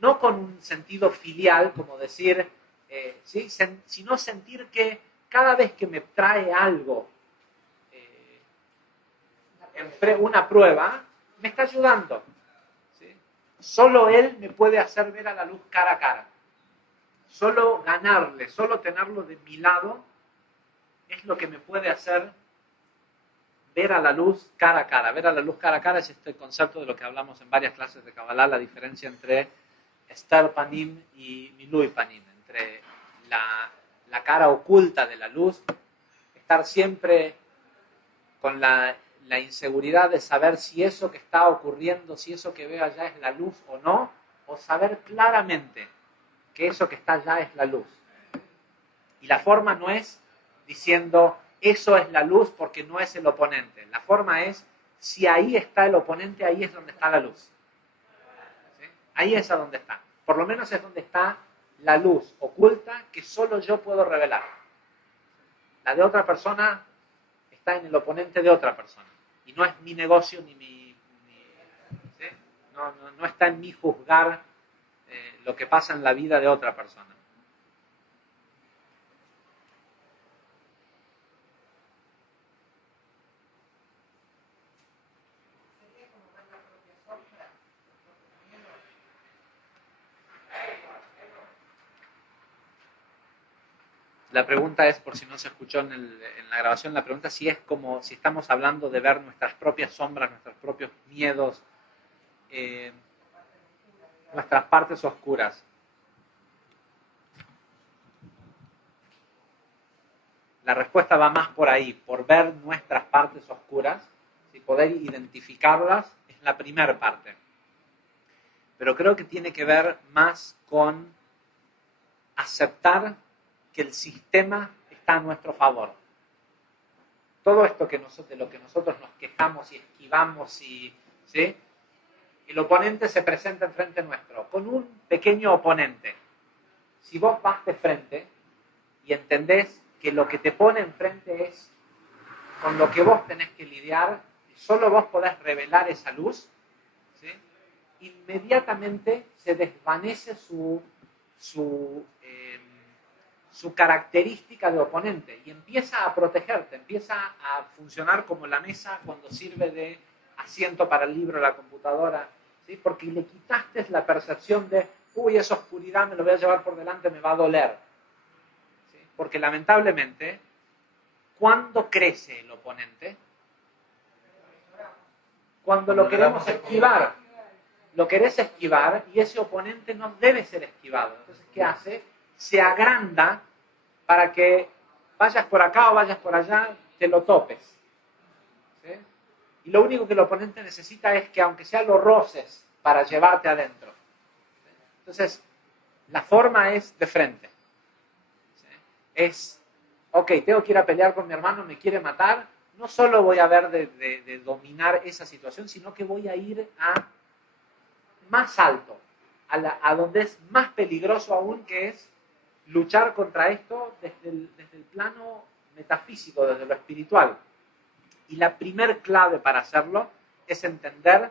No con un sentido filial, como decir, ¿sí? Sino sentir que cada vez que me trae algo, una prueba, me está ayudando. ¿Sí? Solo él me puede hacer ver a la luz cara a cara. Solo ganarle, solo tenerlo de mi lado, es lo que me puede hacer ver a la luz cara a cara. Ver a la luz cara a cara es este concepto de lo que hablamos en varias clases de Kabbalah, la diferencia entre Estar Panim y Milui Panim, entre la cara oculta de la luz, estar siempre con la inseguridad de saber si eso que está ocurriendo, si eso que veo allá es la luz o no, o saber claramente que eso que está allá es la luz. Y la forma no es diciendo eso es la luz porque no es el oponente. La forma es, si ahí está el oponente, ahí es donde está la luz. ¿Sí? Ahí es a donde está. Por lo menos es donde está la luz oculta que solo yo puedo revelar. La de otra persona está en el oponente de otra persona. Y no es mi negocio ni mi... ¿sí? No está en mí juzgar lo que pasa en la vida de otra persona. La pregunta es, por si no se escuchó en la grabación, la pregunta si es como si estamos hablando de ver nuestras propias sombras, nuestros propios miedos, nuestras partes oscuras. La respuesta va más por ahí, por ver nuestras partes oscuras, y poder identificarlas es la primera parte. Pero creo que tiene que ver más con aceptar que el sistema está a nuestro favor. todo esto de lo que nosotros nos quejamos y esquivamos, ¿sí? El oponente se presenta enfrente nuestro, con un pequeño oponente. Si vos vas de frente y entendés que lo que te pone enfrente es con lo que vos tenés que lidiar, solo vos podés revelar esa luz, ¿sí? Inmediatamente se desvanece su característica de oponente y empieza a protegerte, empieza a funcionar como la mesa cuando sirve de asiento para el libro, la computadora, ¿sí? Porque le quitaste la percepción de, uy, esa oscuridad me lo voy a llevar por delante, me va a doler. ¿Sí? Porque lamentablemente, ¿cuándo crece el oponente? Cuando lo queremos esquivar. Lo querés esquivar y ese oponente no debe ser esquivado. Entonces, ¿qué hace? Se agranda para que vayas por acá o vayas por allá, te lo topes. ¿Sí? Y lo único que el oponente necesita es que, aunque sea, lo roces para llevarte adentro. ¿Sí? Entonces, la forma es de frente. ¿Sí? Es, ok, tengo que ir a pelear con mi hermano, me quiere matar. No solo voy a ver de dominar esa situación, sino que voy a ir a más alto, a donde es más peligroso aún, que es luchar contra esto desde el plano metafísico, desde lo espiritual. Y la primer clave para hacerlo es entender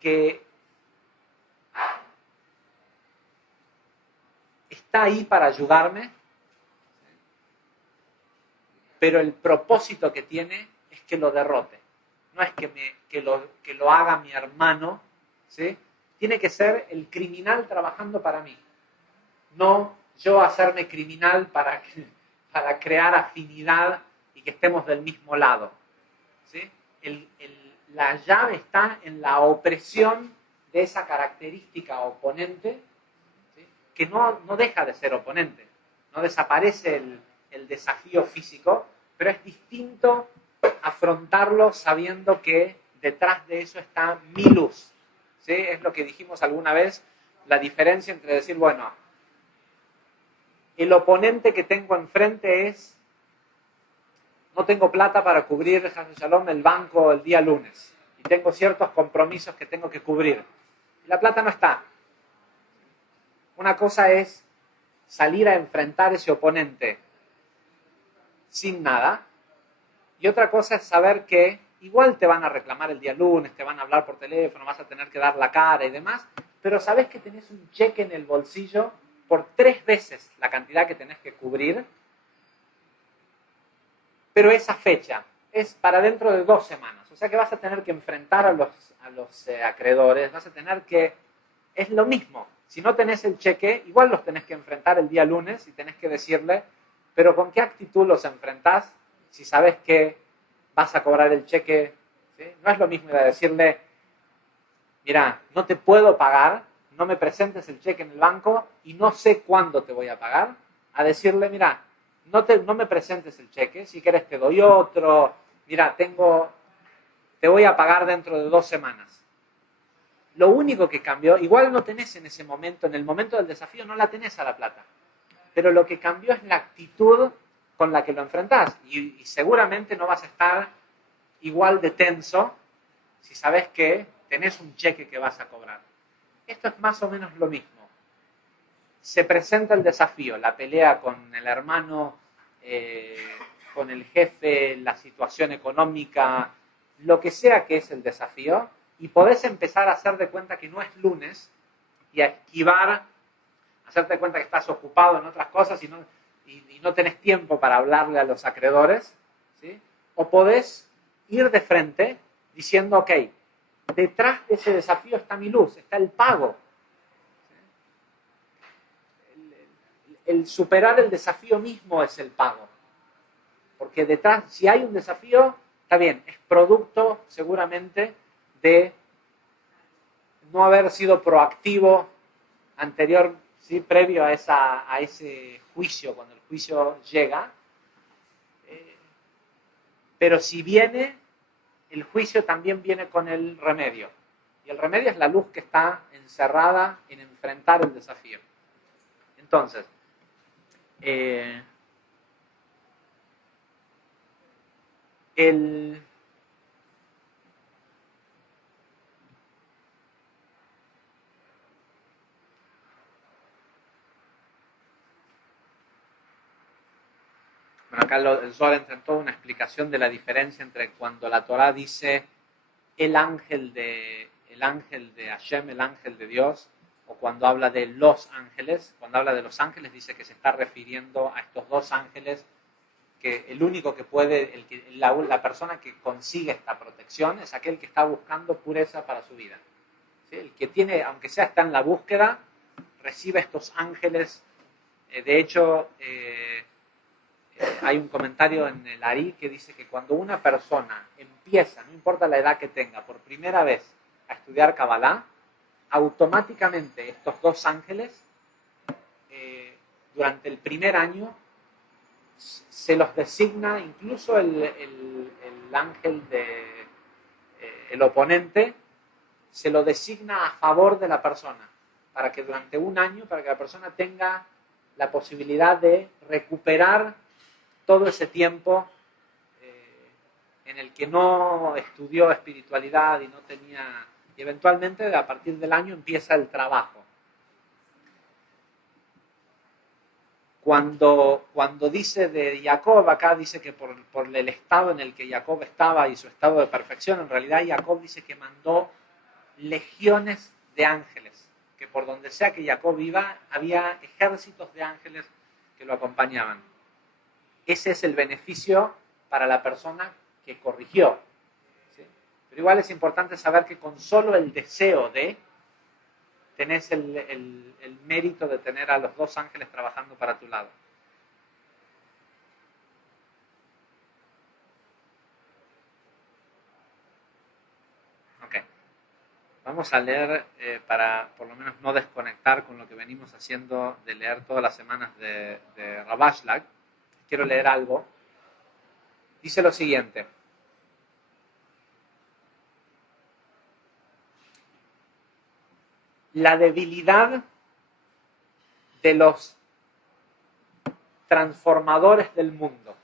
que está ahí para ayudarme, pero el propósito que tiene es que lo derrote. No es que lo haga mi hermano, ¿sí? Tiene que ser el criminal trabajando para mí. No yo hacerme criminal para crear afinidad y que estemos del mismo lado. ¿Sí? La llave está en la opresión de esa característica oponente, ¿sí? Que no deja de ser oponente. No desaparece el desafío físico, pero es distinto afrontarlo sabiendo que detrás de eso está mi luz. ¿Sí? Es lo que dijimos alguna vez, la diferencia entre decir, bueno, el oponente que tengo enfrente es, no tengo plata para cubrir, Shalom, el banco el día lunes, y tengo ciertos compromisos que tengo que cubrir. Y la plata no está. Una cosa es salir a enfrentar ese oponente sin nada, y otra cosa es saber que igual te van a reclamar el día lunes, te van a hablar por teléfono, vas a tener que dar la cara y demás, pero sabes que tenés un cheque en el bolsillo por 3 veces la cantidad que tenés que cubrir, pero esa fecha es para dentro de 2 semanas. O sea que vas a tener que enfrentar a los acreedores, vas a tener que... Es lo mismo. Si no tenés el cheque, igual los tenés que enfrentar el día lunes y tenés que decirle, pero ¿con qué actitud los enfrentás si sabes que vas a cobrar el cheque? ¿Sí? No es lo mismo de decirle, mira, no te puedo pagar, no me presentes el cheque en el banco y no sé cuándo te voy a pagar, a decirle, mira, no me presentes el cheque, si quieres te doy otro, mira, te voy a pagar dentro de 2 semanas. Lo único que cambió, igual no tenés en ese momento, en el momento del desafío no la tenés a la plata, pero lo que cambió es la actitud con la que lo enfrentás y seguramente no vas a estar igual de tenso si sabes que tenés un cheque que vas a cobrar. Esto es más o menos lo mismo. Se presenta el desafío, la pelea con el hermano, con el jefe, la situación económica, lo que sea que es el desafío, y podés empezar a hacer de cuenta que no es lunes y a esquivar, hacerte de cuenta que estás ocupado en otras cosas y no tenés tiempo para hablarle a los acreedores, ¿sí? O podés ir de frente diciendo, ok, detrás de ese desafío está mi luz, está el pago. El superar el desafío mismo es el pago. Porque detrás, si hay un desafío, está bien, es producto seguramente de no haber sido proactivo anterior, ¿sí? Previo a ese juicio, cuando el juicio llega. Pero si viene, el juicio también viene con el remedio. Y el remedio es la luz que está encerrada en enfrentar el desafío. Entonces, El... Bueno, acá el Zohar entra en toda una explicación de la diferencia entre cuando la Torá dice el ángel de Hashem, el ángel de Dios, o cuando habla de los ángeles. Cuando habla de los ángeles dice que se está refiriendo a estos dos ángeles, que el único que puede, la persona que consigue esta protección es aquel que está buscando pureza para su vida. ¿Sí? El que tiene, aunque sea está en la búsqueda, recibe estos ángeles. De hecho, hay un comentario en el Ari que dice que cuando una persona empieza, no importa la edad que tenga, por primera vez a estudiar Kabbalah, automáticamente estos dos ángeles, durante el primer año, se los designa, incluso el ángel el oponente, se lo designa a favor de la persona, para que durante un año, para que la persona tenga la posibilidad de recuperar todo ese tiempo en el que no estudió espiritualidad y no tenía, y eventualmente a partir del año empieza el trabajo. Cuando dice de Jacob, acá dice que por el estado en el que Jacob estaba y su estado de perfección, en realidad Jacob dice que mandó legiones de ángeles, que por donde sea que Jacob iba, había ejércitos de ángeles que lo acompañaban. Ese es el beneficio para la persona que corrigió. ¿Sí? Pero igual es importante saber que con solo el deseo tenés el mérito de tener a los dos ángeles trabajando para tu lado. Ok. Vamos a leer, para por lo menos no desconectar con lo que venimos haciendo de leer todas las semanas de Rav Ashlag. Quiero leer algo. Dice lo siguiente. La debilidad de los transformadores del mundo.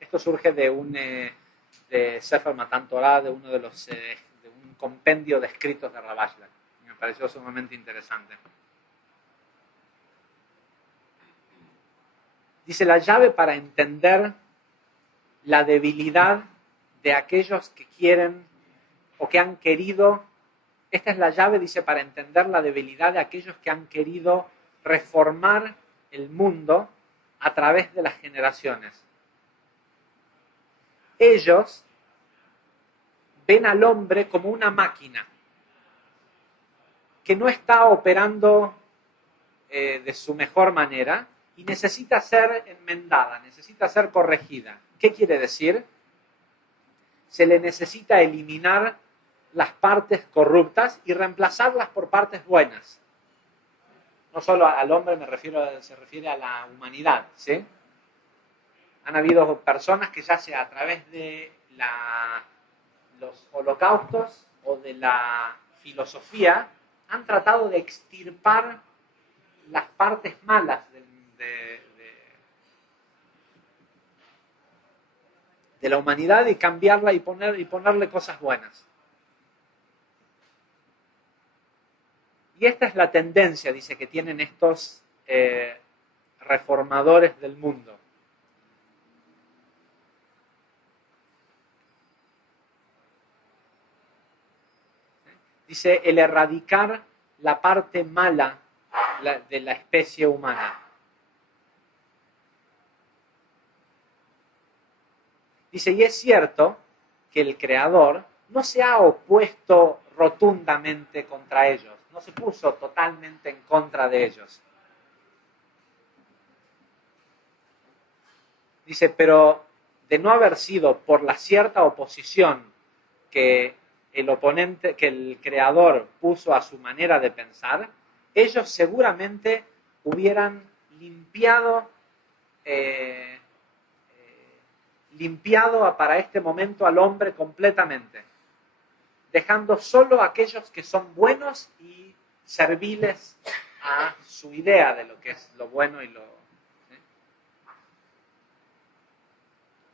Esto surge de Sefer Matan Torah, de uno de un compendio de escritos de Rav Ashlag. Me pareció sumamente interesante. Dice, la llave para entender la debilidad de aquellos que quieren o que han querido, esta es la llave, dice, para entender la debilidad de aquellos que han querido reformar el mundo a través de las generaciones. Ellos ven al hombre como una máquina que no está operando de su mejor manera y necesita ser enmendada, necesita ser corregida. ¿Qué quiere decir? Se le necesita eliminar las partes corruptas y reemplazarlas por partes buenas. No solo al hombre se refiere a la humanidad, ¿sí? Han habido personas que ya sea a través de los holocaustos o de la filosofía han tratado de extirpar las partes malas de la humanidad y cambiarla y ponerle cosas buenas. Y esta es la tendencia, dice, que tienen estos reformadores del mundo. Dice, el erradicar la parte mala de la especie humana. Dice, y es cierto que el Creador no se ha opuesto rotundamente contra ellos, no se puso totalmente en contra de ellos. Dice, pero de no haber sido por la cierta oposición que el Creador puso a su manera de pensar, ellos seguramente hubieran limpiado para este momento al hombre completamente, dejando solo aquellos que son buenos y serviles a su idea de lo que es lo bueno y lo...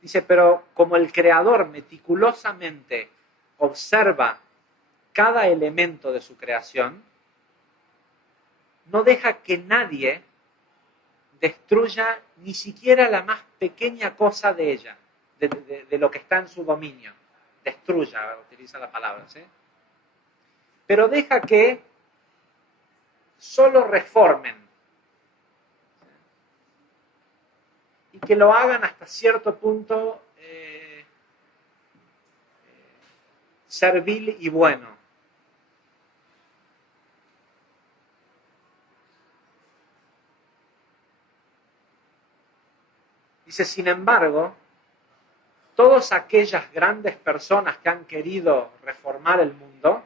¿sí? Dice, pero como el Creador meticulosamente observa cada elemento de su creación, no deja que nadie destruya ni siquiera la más pequeña cosa de ella, de lo que está en su dominio. Destruya, utiliza la palabra, ¿sí? Pero deja que solo reformen y que lo hagan hasta cierto punto servil y bueno. Dice, sin embargo, todas aquellas grandes personas que han querido reformar el mundo,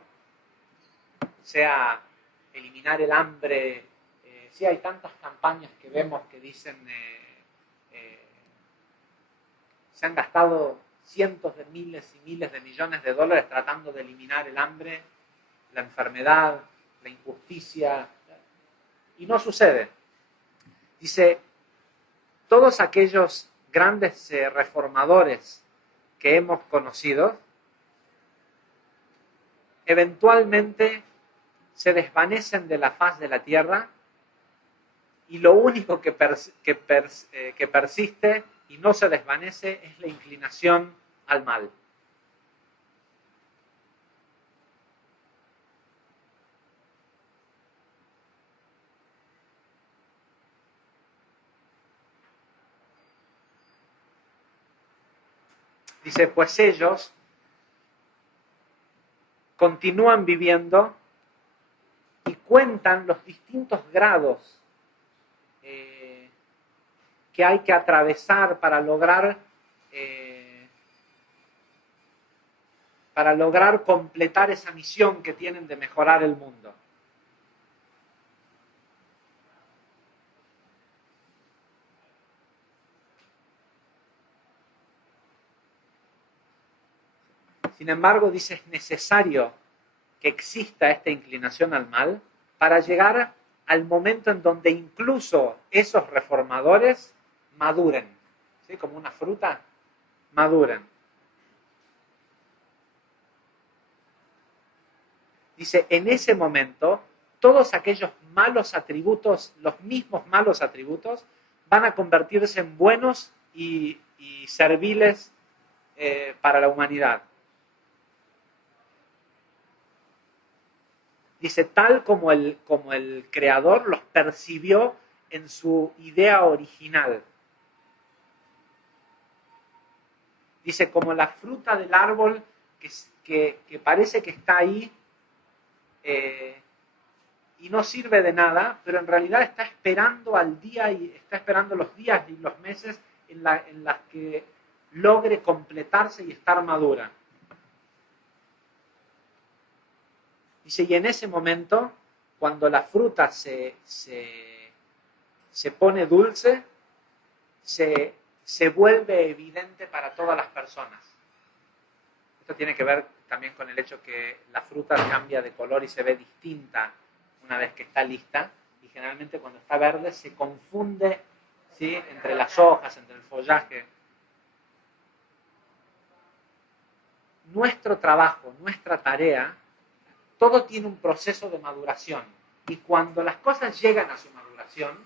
sea eliminar el hambre, sí hay tantas campañas que vemos que dicen se han gastado cientos de miles y miles de millones de dólares tratando de eliminar el hambre, la enfermedad, la injusticia, y no sucede. Dice, todos aquellos grandes reformadores que hemos conocido, eventualmente se desvanecen de la faz de la tierra y lo único que persiste y no se desvanece es la inclinación al mal. Dice, pues ellos continúan viviendo y cuentan los distintos grados que hay que atravesar para lograr completar esa misión que tienen de mejorar el mundo. Sin embargo, dice, es necesario que exista esta inclinación al mal para llegar al momento en donde incluso esos reformadores maduren, ¿sí? Como una fruta, maduren. Dice, en ese momento, todos aquellos malos atributos, los mismos malos atributos, van a convertirse en buenos y serviles para la humanidad. Dice, tal como el Creador los percibió en su idea original. Dice, como la fruta del árbol que parece que está ahí y no sirve de nada, pero en realidad está esperando al día y está esperando los días y los meses en las que logre completarse y estar madura. Dice, y en ese momento, cuando la fruta se pone dulce, se vuelve evidente para todas las personas. Esto tiene que ver también con el hecho que la fruta cambia de color y se ve distinta una vez que está lista, y generalmente cuando está verde se confunde, ¿sí?, entre las hojas, entre el follaje. Nuestro trabajo, nuestra tarea, todo tiene un proceso de maduración, y cuando las cosas llegan a su maduración,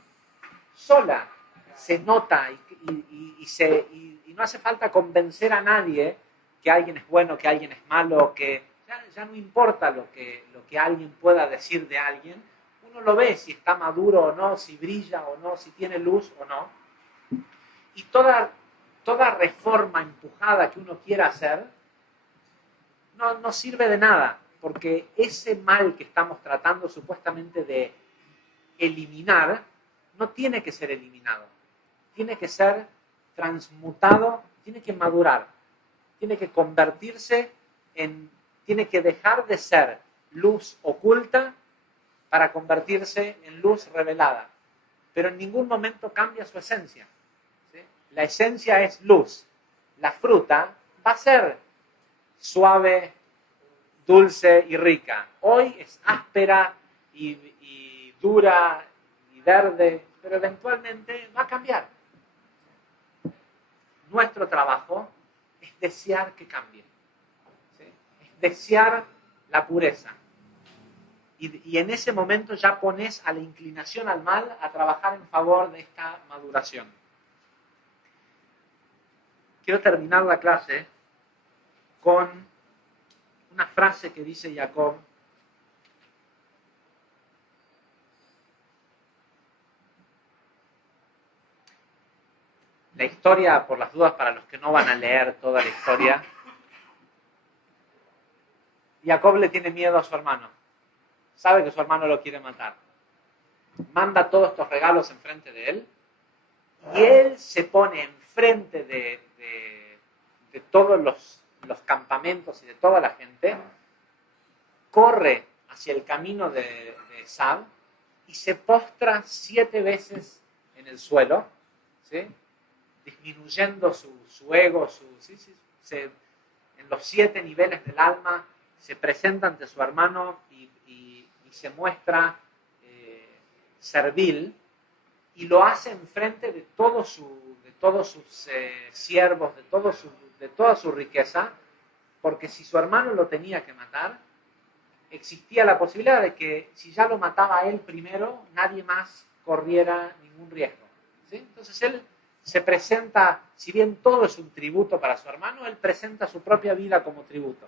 sola se nota y no hace falta convencer a nadie que alguien es bueno, que alguien es malo, que ya no importa lo que alguien pueda decir de alguien, uno lo ve si está maduro o no, si brilla o no, si tiene luz o no. Y toda reforma empujada que uno quiera hacer no sirve de nada, porque ese mal que estamos tratando supuestamente de eliminar no tiene que ser eliminado, tiene que ser transmutado, tiene que madurar, tiene que convertirse tiene que dejar de ser luz oculta para convertirse en luz revelada, pero en ningún momento cambia su esencia, ¿sí? La esencia es luz, la fruta va a ser suave, dulce y rica. Hoy es áspera y dura y verde, pero eventualmente va a cambiar. nuestro trabajo es desear que cambie. ¿Sí? Es desear la pureza. Y en ese momento ya pones a la inclinación al mal a trabajar en favor de esta maduración. Quiero terminar la clase con una frase que dice Jacob. La historia, por las dudas, para los que no van a leer toda la historia, Jacob le tiene miedo a su hermano. Sabe que su hermano lo quiere matar. Manda todos estos regalos enfrente de él y él se pone enfrente de todos los campamentos y de toda la gente, corre hacia el camino de Esav y se postra 7 veces en el suelo, ¿sí? Disminuyendo su ego, en los 7 niveles del alma, se presenta ante su hermano y se muestra servil, y lo hace enfrente de todos sus siervos, de toda su riqueza, porque si su hermano lo tenía que matar, existía la posibilidad de que si ya lo mataba él primero, nadie más corriera ningún riesgo, ¿sí? Entonces él se presenta, si bien todo es un tributo para su hermano, él presenta su propia vida como tributo.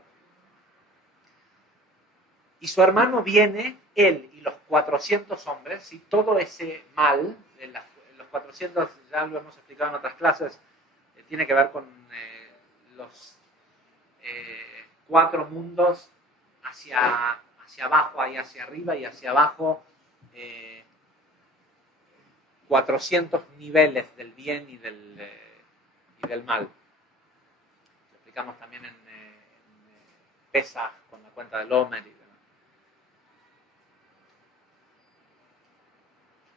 Y su hermano viene, él y los 400 hombres, y todo ese mal, los 400, ya lo hemos explicado en otras clases, tiene que ver con los 4 mundos hacia abajo, ahí hacia arriba, y hacia abajo 400 niveles del bien y del mal. Lo explicamos también en Pesaj, con la cuenta del Omer.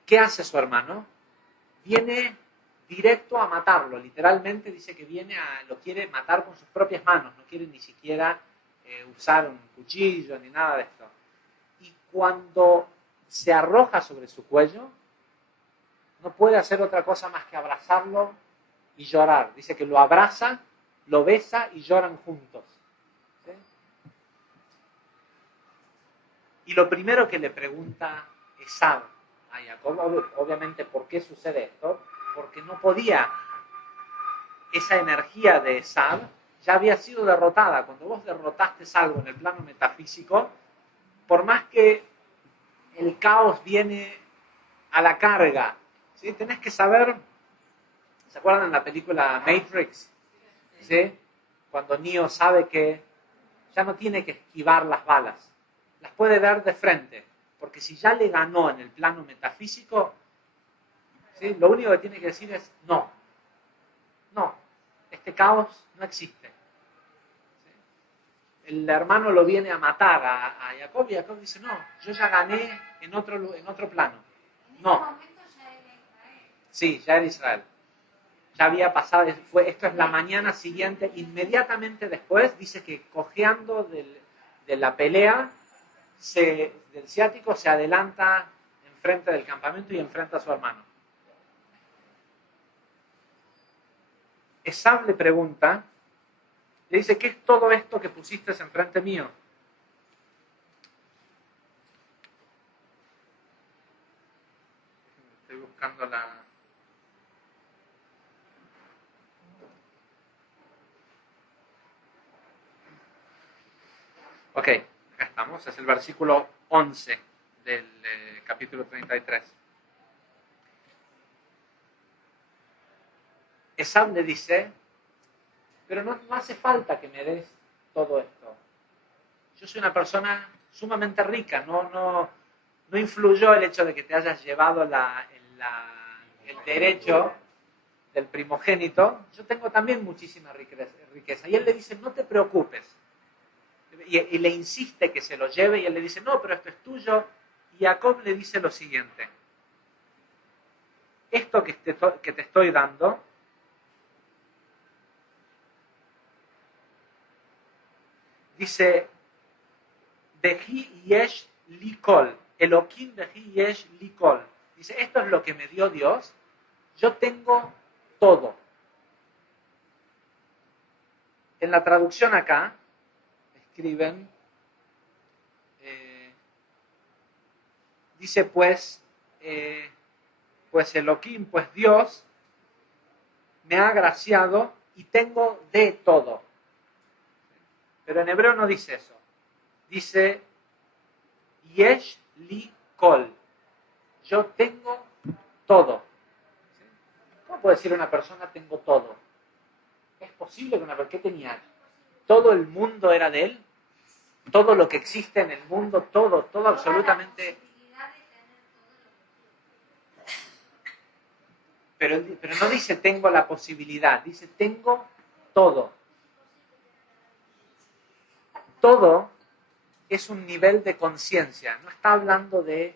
¿Qué hace su hermano? Viene directo a matarlo, literalmente dice que lo quiere matar con sus propias manos, no quiere ni siquiera usar un cuchillo ni nada de esto. Y cuando se arroja sobre su cuello, no puede hacer otra cosa más que abrazarlo y llorar. Dice que lo abraza, lo besa y lloran juntos. ¿Sí? Y lo primero que le pregunta Esav a Jacob, obviamente, ¿por qué sucede esto? Porque no podía. Esa energía de Esav ya había sido derrotada. Cuando vos derrotaste algo en el plano metafísico, por más que el caos viene a la carga, ¿sí? Tenés que saber, ¿se acuerdan en la película Matrix? ¿Sí? Cuando Neo sabe que ya no tiene que esquivar las balas, las puede ver de frente, porque si ya le ganó en el plano metafísico, ¿sí? Lo único que tiene que decir es no, este caos no existe. ¿Sí? El hermano lo viene a matar a Jacob y Jacob dice, no, yo ya gané en otro plano. No. Sí, ya era Israel. Ya había pasado, esto es la mañana siguiente, inmediatamente después, dice que cojeando de la pelea, del ciático se adelanta enfrente del campamento y enfrenta a su hermano. Esav le pregunta, le dice, ¿qué es todo esto que pusiste enfrente mío? Estoy buscando la... Ok, acá estamos, es el versículo 11 del capítulo 33. Esav le dice, pero no hace falta que me des todo esto. Yo soy una persona sumamente rica, no influyó el hecho de que te hayas llevado el derecho del primogénito. Yo tengo también muchísima riqueza. Y él le dice, no te preocupes. Y le insiste que se lo lleve y él le dice, no, pero esto es tuyo. Y Jacob le dice lo siguiente, esto que te estoy dando, dice, Behi yesh likol, Elohim behi yesh likol. Dice, esto es lo que me dio Dios, yo tengo todo. En la traducción acá, escriben, dice pues Elohim, pues Dios, me ha agraciado y tengo de todo. Pero en hebreo no dice eso. Dice, Yesh li kol. Yo tengo todo. ¿Cómo puede decir una persona tengo todo? ¿Es posible que una persona, qué tenía? ¿Todo el mundo era de él? Todo lo que existe en el mundo, todo absolutamente. Pero no dice tengo la posibilidad, dice tengo todo. Todo es un nivel de conciencia. No está hablando de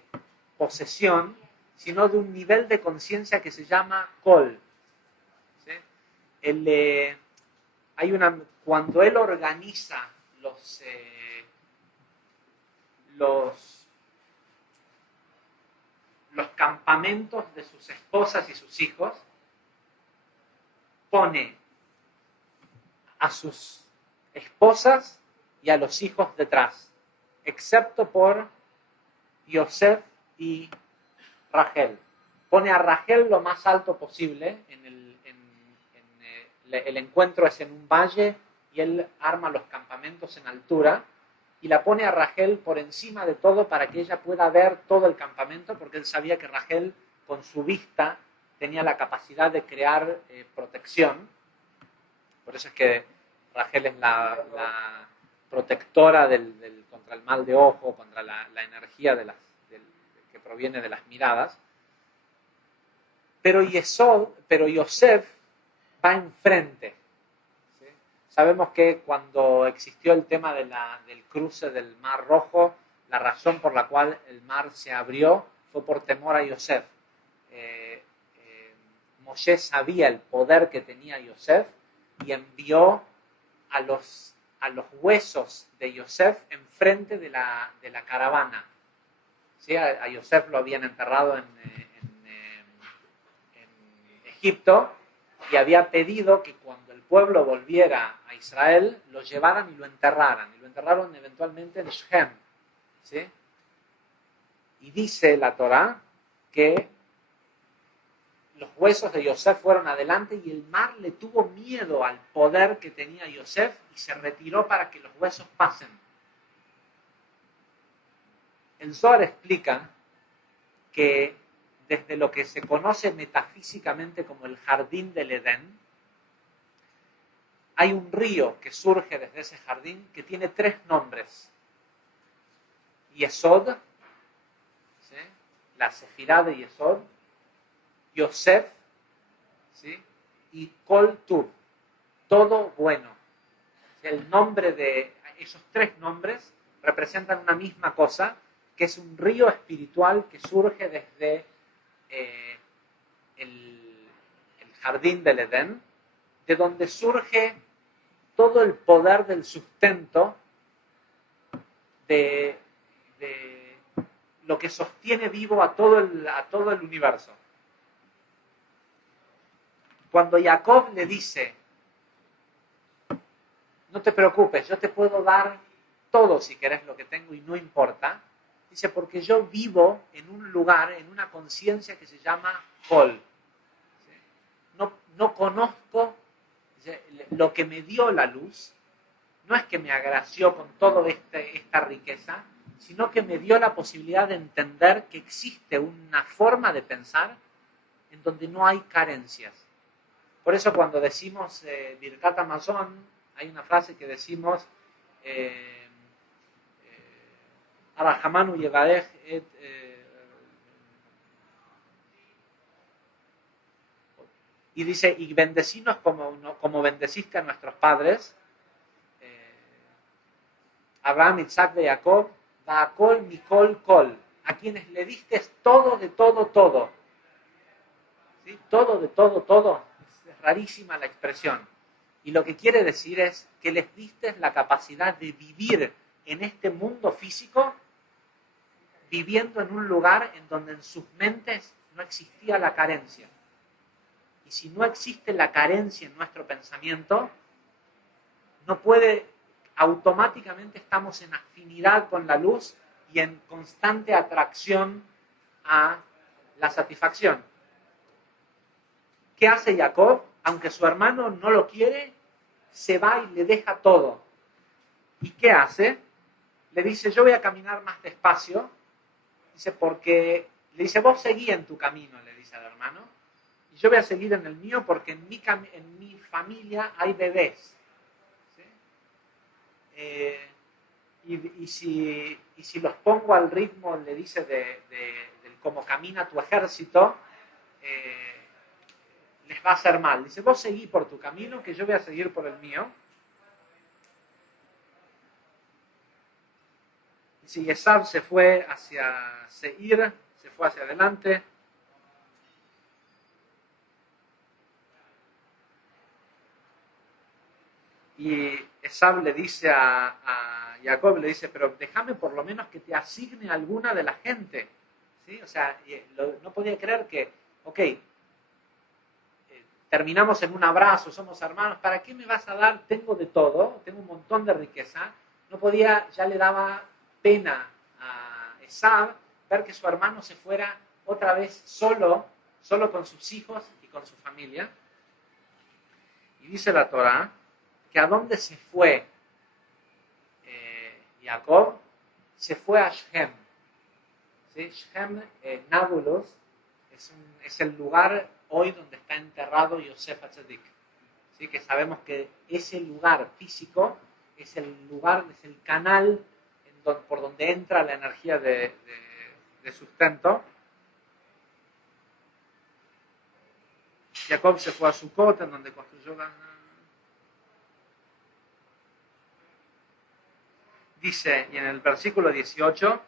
posesión, sino de un nivel de conciencia que se llama kol. ¿Sí? Cuando él organiza los campamentos de sus esposas y sus hijos, pone a sus esposas y a los hijos detrás, excepto por Yosef y Rachel. Pone a Rachel lo más alto posible, el encuentro es en un valle y él arma los campamentos en altura, y la pone a Rachel por encima de todo para que ella pueda ver todo el campamento, porque él sabía que Rachel con su vista tenía la capacidad de crear protección. Por eso es que Rachel es la protectora contra el mal de ojo, contra la energía que proviene de las miradas. Pero Yosef va enfrente. ¿Sí? Sabemos que cuando existió el tema del cruce del Mar Rojo, la razón por la cual el mar se abrió fue por temor a Yosef. Moshe sabía el poder que tenía Yosef y envió a los huesos de Yosef enfrente de la caravana. ¿Sí? A Yosef lo habían enterrado en Egipto, y había pedido que cuando el pueblo volviera a Israel, lo llevaran y lo enterraran. Y lo enterraron eventualmente en Shem. ¿Sí? Y dice la Torá que los huesos de Yosef fueron adelante y el mar le tuvo miedo al poder que tenía Yosef y se retiró para que los huesos pasen. El Zohar explica que desde lo que se conoce metafísicamente como el jardín del Edén, hay un río que surge desde ese jardín que tiene 3 nombres. Yesod, ¿sí? La sefirá de Yesod, Yosef, ¿sí? Y Kol Tuv, todo bueno. El nombre de esos 3 nombres representan una misma cosa, que es un río espiritual que surge desde el jardín del Edén, de donde surge todo el poder del sustento de lo que sostiene vivo a todo el universo. Cuando Jacob le dice, no te preocupes, yo te puedo dar todo si querés lo que tengo y no importa, dice, porque yo vivo en un lugar, en una conciencia que se llama Kol. No conozco lo que me dio la luz, no es que me agració con toda esta riqueza, sino que me dio la posibilidad de entender que existe una forma de pensar en donde no hay carencias. Por eso cuando decimos Birkat Hamazon, hay una frase que decimos Arahamanu Yevadej y dice, y bendecinos como bendeciste a nuestros padres, Abraham, Isaac de Jacob, Baakol, Mikol, Kol, a quienes le diste todo de todo. ¿Sí? Todo de todo. Es rarísima la expresión. Y lo que quiere decir es que les diste la capacidad de vivir en este mundo físico, viviendo en un lugar en donde en sus mentes no existía la carencia. Y si no existe la carencia en nuestro pensamiento, no puede, automáticamente estamos en afinidad con la luz y en constante atracción a la satisfacción. ¿Qué hace Jacob? Aunque su hermano no lo quiere, se va y le deja todo. ¿Y qué hace? Le dice, yo voy a caminar más despacio. Dice, porque, le dice, vos seguí en tu camino, le dice al hermano. Y yo voy a seguir en el mío porque en mi familia hay bebés. ¿Sí? Y si los pongo al ritmo, le dice, del cómo camina tu ejército, les va a hacer mal. Dice, vos seguí por tu camino, que yo voy a seguir por el mío. Si Esab se fue hacia Seir, se fue hacia adelante. Y Esab le dice a Jacob, le dice, pero déjame por lo menos que te asigne alguna de la gente. ¿Sí? O sea, no podía creer que, ok, terminamos en un abrazo, somos hermanos, ¿para qué me vas a dar? Tengo de todo, tengo un montón de riqueza. No podía, ya le daba pena a Esab ver que su hermano se fuera otra vez solo con sus hijos y con su familia. Y dice la Torá que a dónde se fue Jacob, se fue a Shem. ¿Sí? Shem, Nablus, es el lugar hoy donde está enterrado Yosef Atzadik. ¿Sí? Que sabemos que ese lugar físico es el lugar, es el canal por donde entra la energía de sustento. Jacob se fue a Sucot, en donde construyó la... Dice, y en el versículo 18,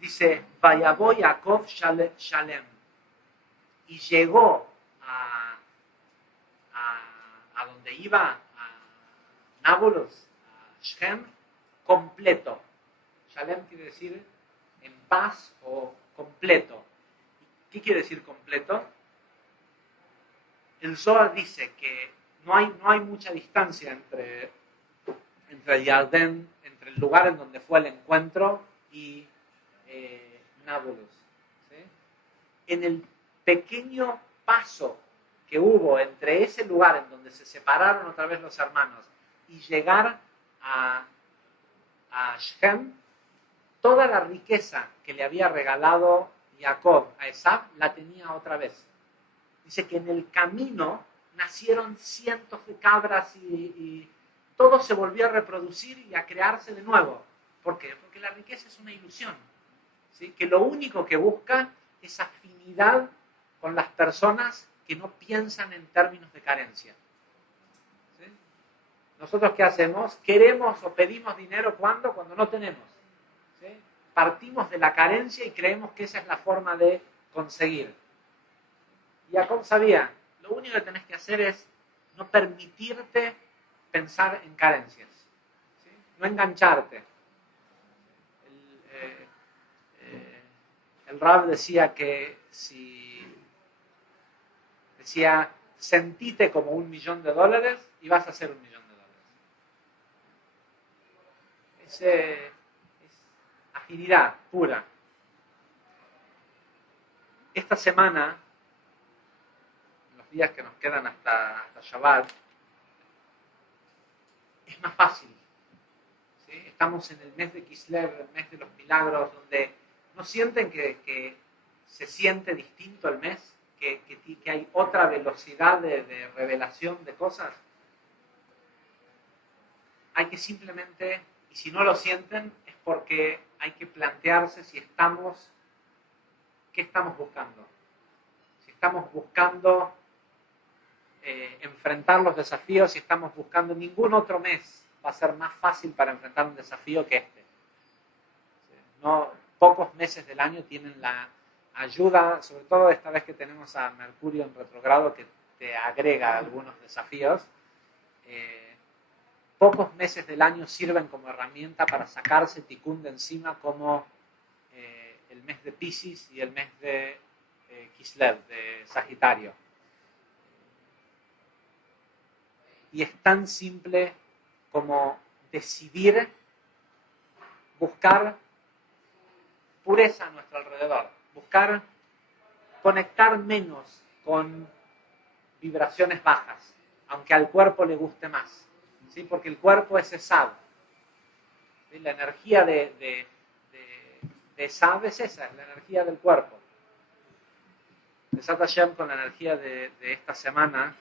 dice, Vayavo Jacob Shalem, y llegó a donde iba, a Nablus, a Shem, completo. Shalem quiere decir en paz o completo. ¿Qué quiere decir completo? El Zohar dice que no hay mucha distancia entre el Yardén, entre el lugar en donde fue el encuentro y Nablus. ¿Sí? En el pequeño paso que hubo entre ese lugar en donde se separaron otra vez los hermanos y llegar a Shem, toda la riqueza que le había regalado Jacob a Esab la tenía otra vez. Dice que en el camino nacieron cientos de cabras y todo se volvió a reproducir y a crearse de nuevo. ¿Por qué? Porque la riqueza es una ilusión. ¿Sí? Que lo único que busca es afinidad con las personas que no piensan en términos de carencia. ¿Sí? ¿Nosotros qué hacemos? Queremos o pedimos dinero ¿cuándo? Cuando no tenemos. ¿Sí? Partimos de la carencia y creemos que esa es la forma de conseguir. Y Jacob sabía, lo único que tenés que hacer es no permitirte pensar en carencias. ¿Sí? No engancharte. El Rab decía que sentite como $1.000.000 y vas a hacer $1.000.000. Es afinidad pura. Esta semana, los días que nos quedan hasta Shabbat, es más fácil. ¿Sí? Estamos en el mes de Kislev, el mes de los milagros, donde ¿no sienten que se siente distinto el mes? Que hay otra velocidad de revelación de cosas. Hay que simplemente, y si no lo sienten, es porque hay que plantearse si ¿qué estamos buscando? Si estamos buscando enfrentar los desafíos, si estamos buscando, ningún otro mes va a ser más fácil para enfrentar un desafío que este. No, pocos meses del año tienen la ayuda, sobre todo esta vez que tenemos a Mercurio en retrogrado que te agrega algunos desafíos. Pocos meses del año sirven como herramienta para sacarse ticún de encima, como el mes de Piscis y el mes de Kislev, de Sagitario. Y es tan simple como decidir buscar pureza a nuestro alrededor, buscar conectar menos con vibraciones bajas, aunque al cuerpo le guste más, ¿sí? Porque el cuerpo es Esav. ¿Sí? La energía de Esav es esa, es la energía del cuerpo. Besat Hashem, con la energía de esta semana,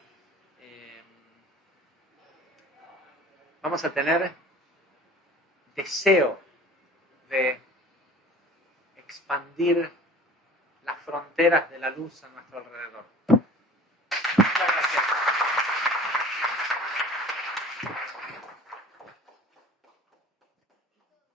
vamos a tener deseo de expandir las fronteras de la luz a nuestro alrededor.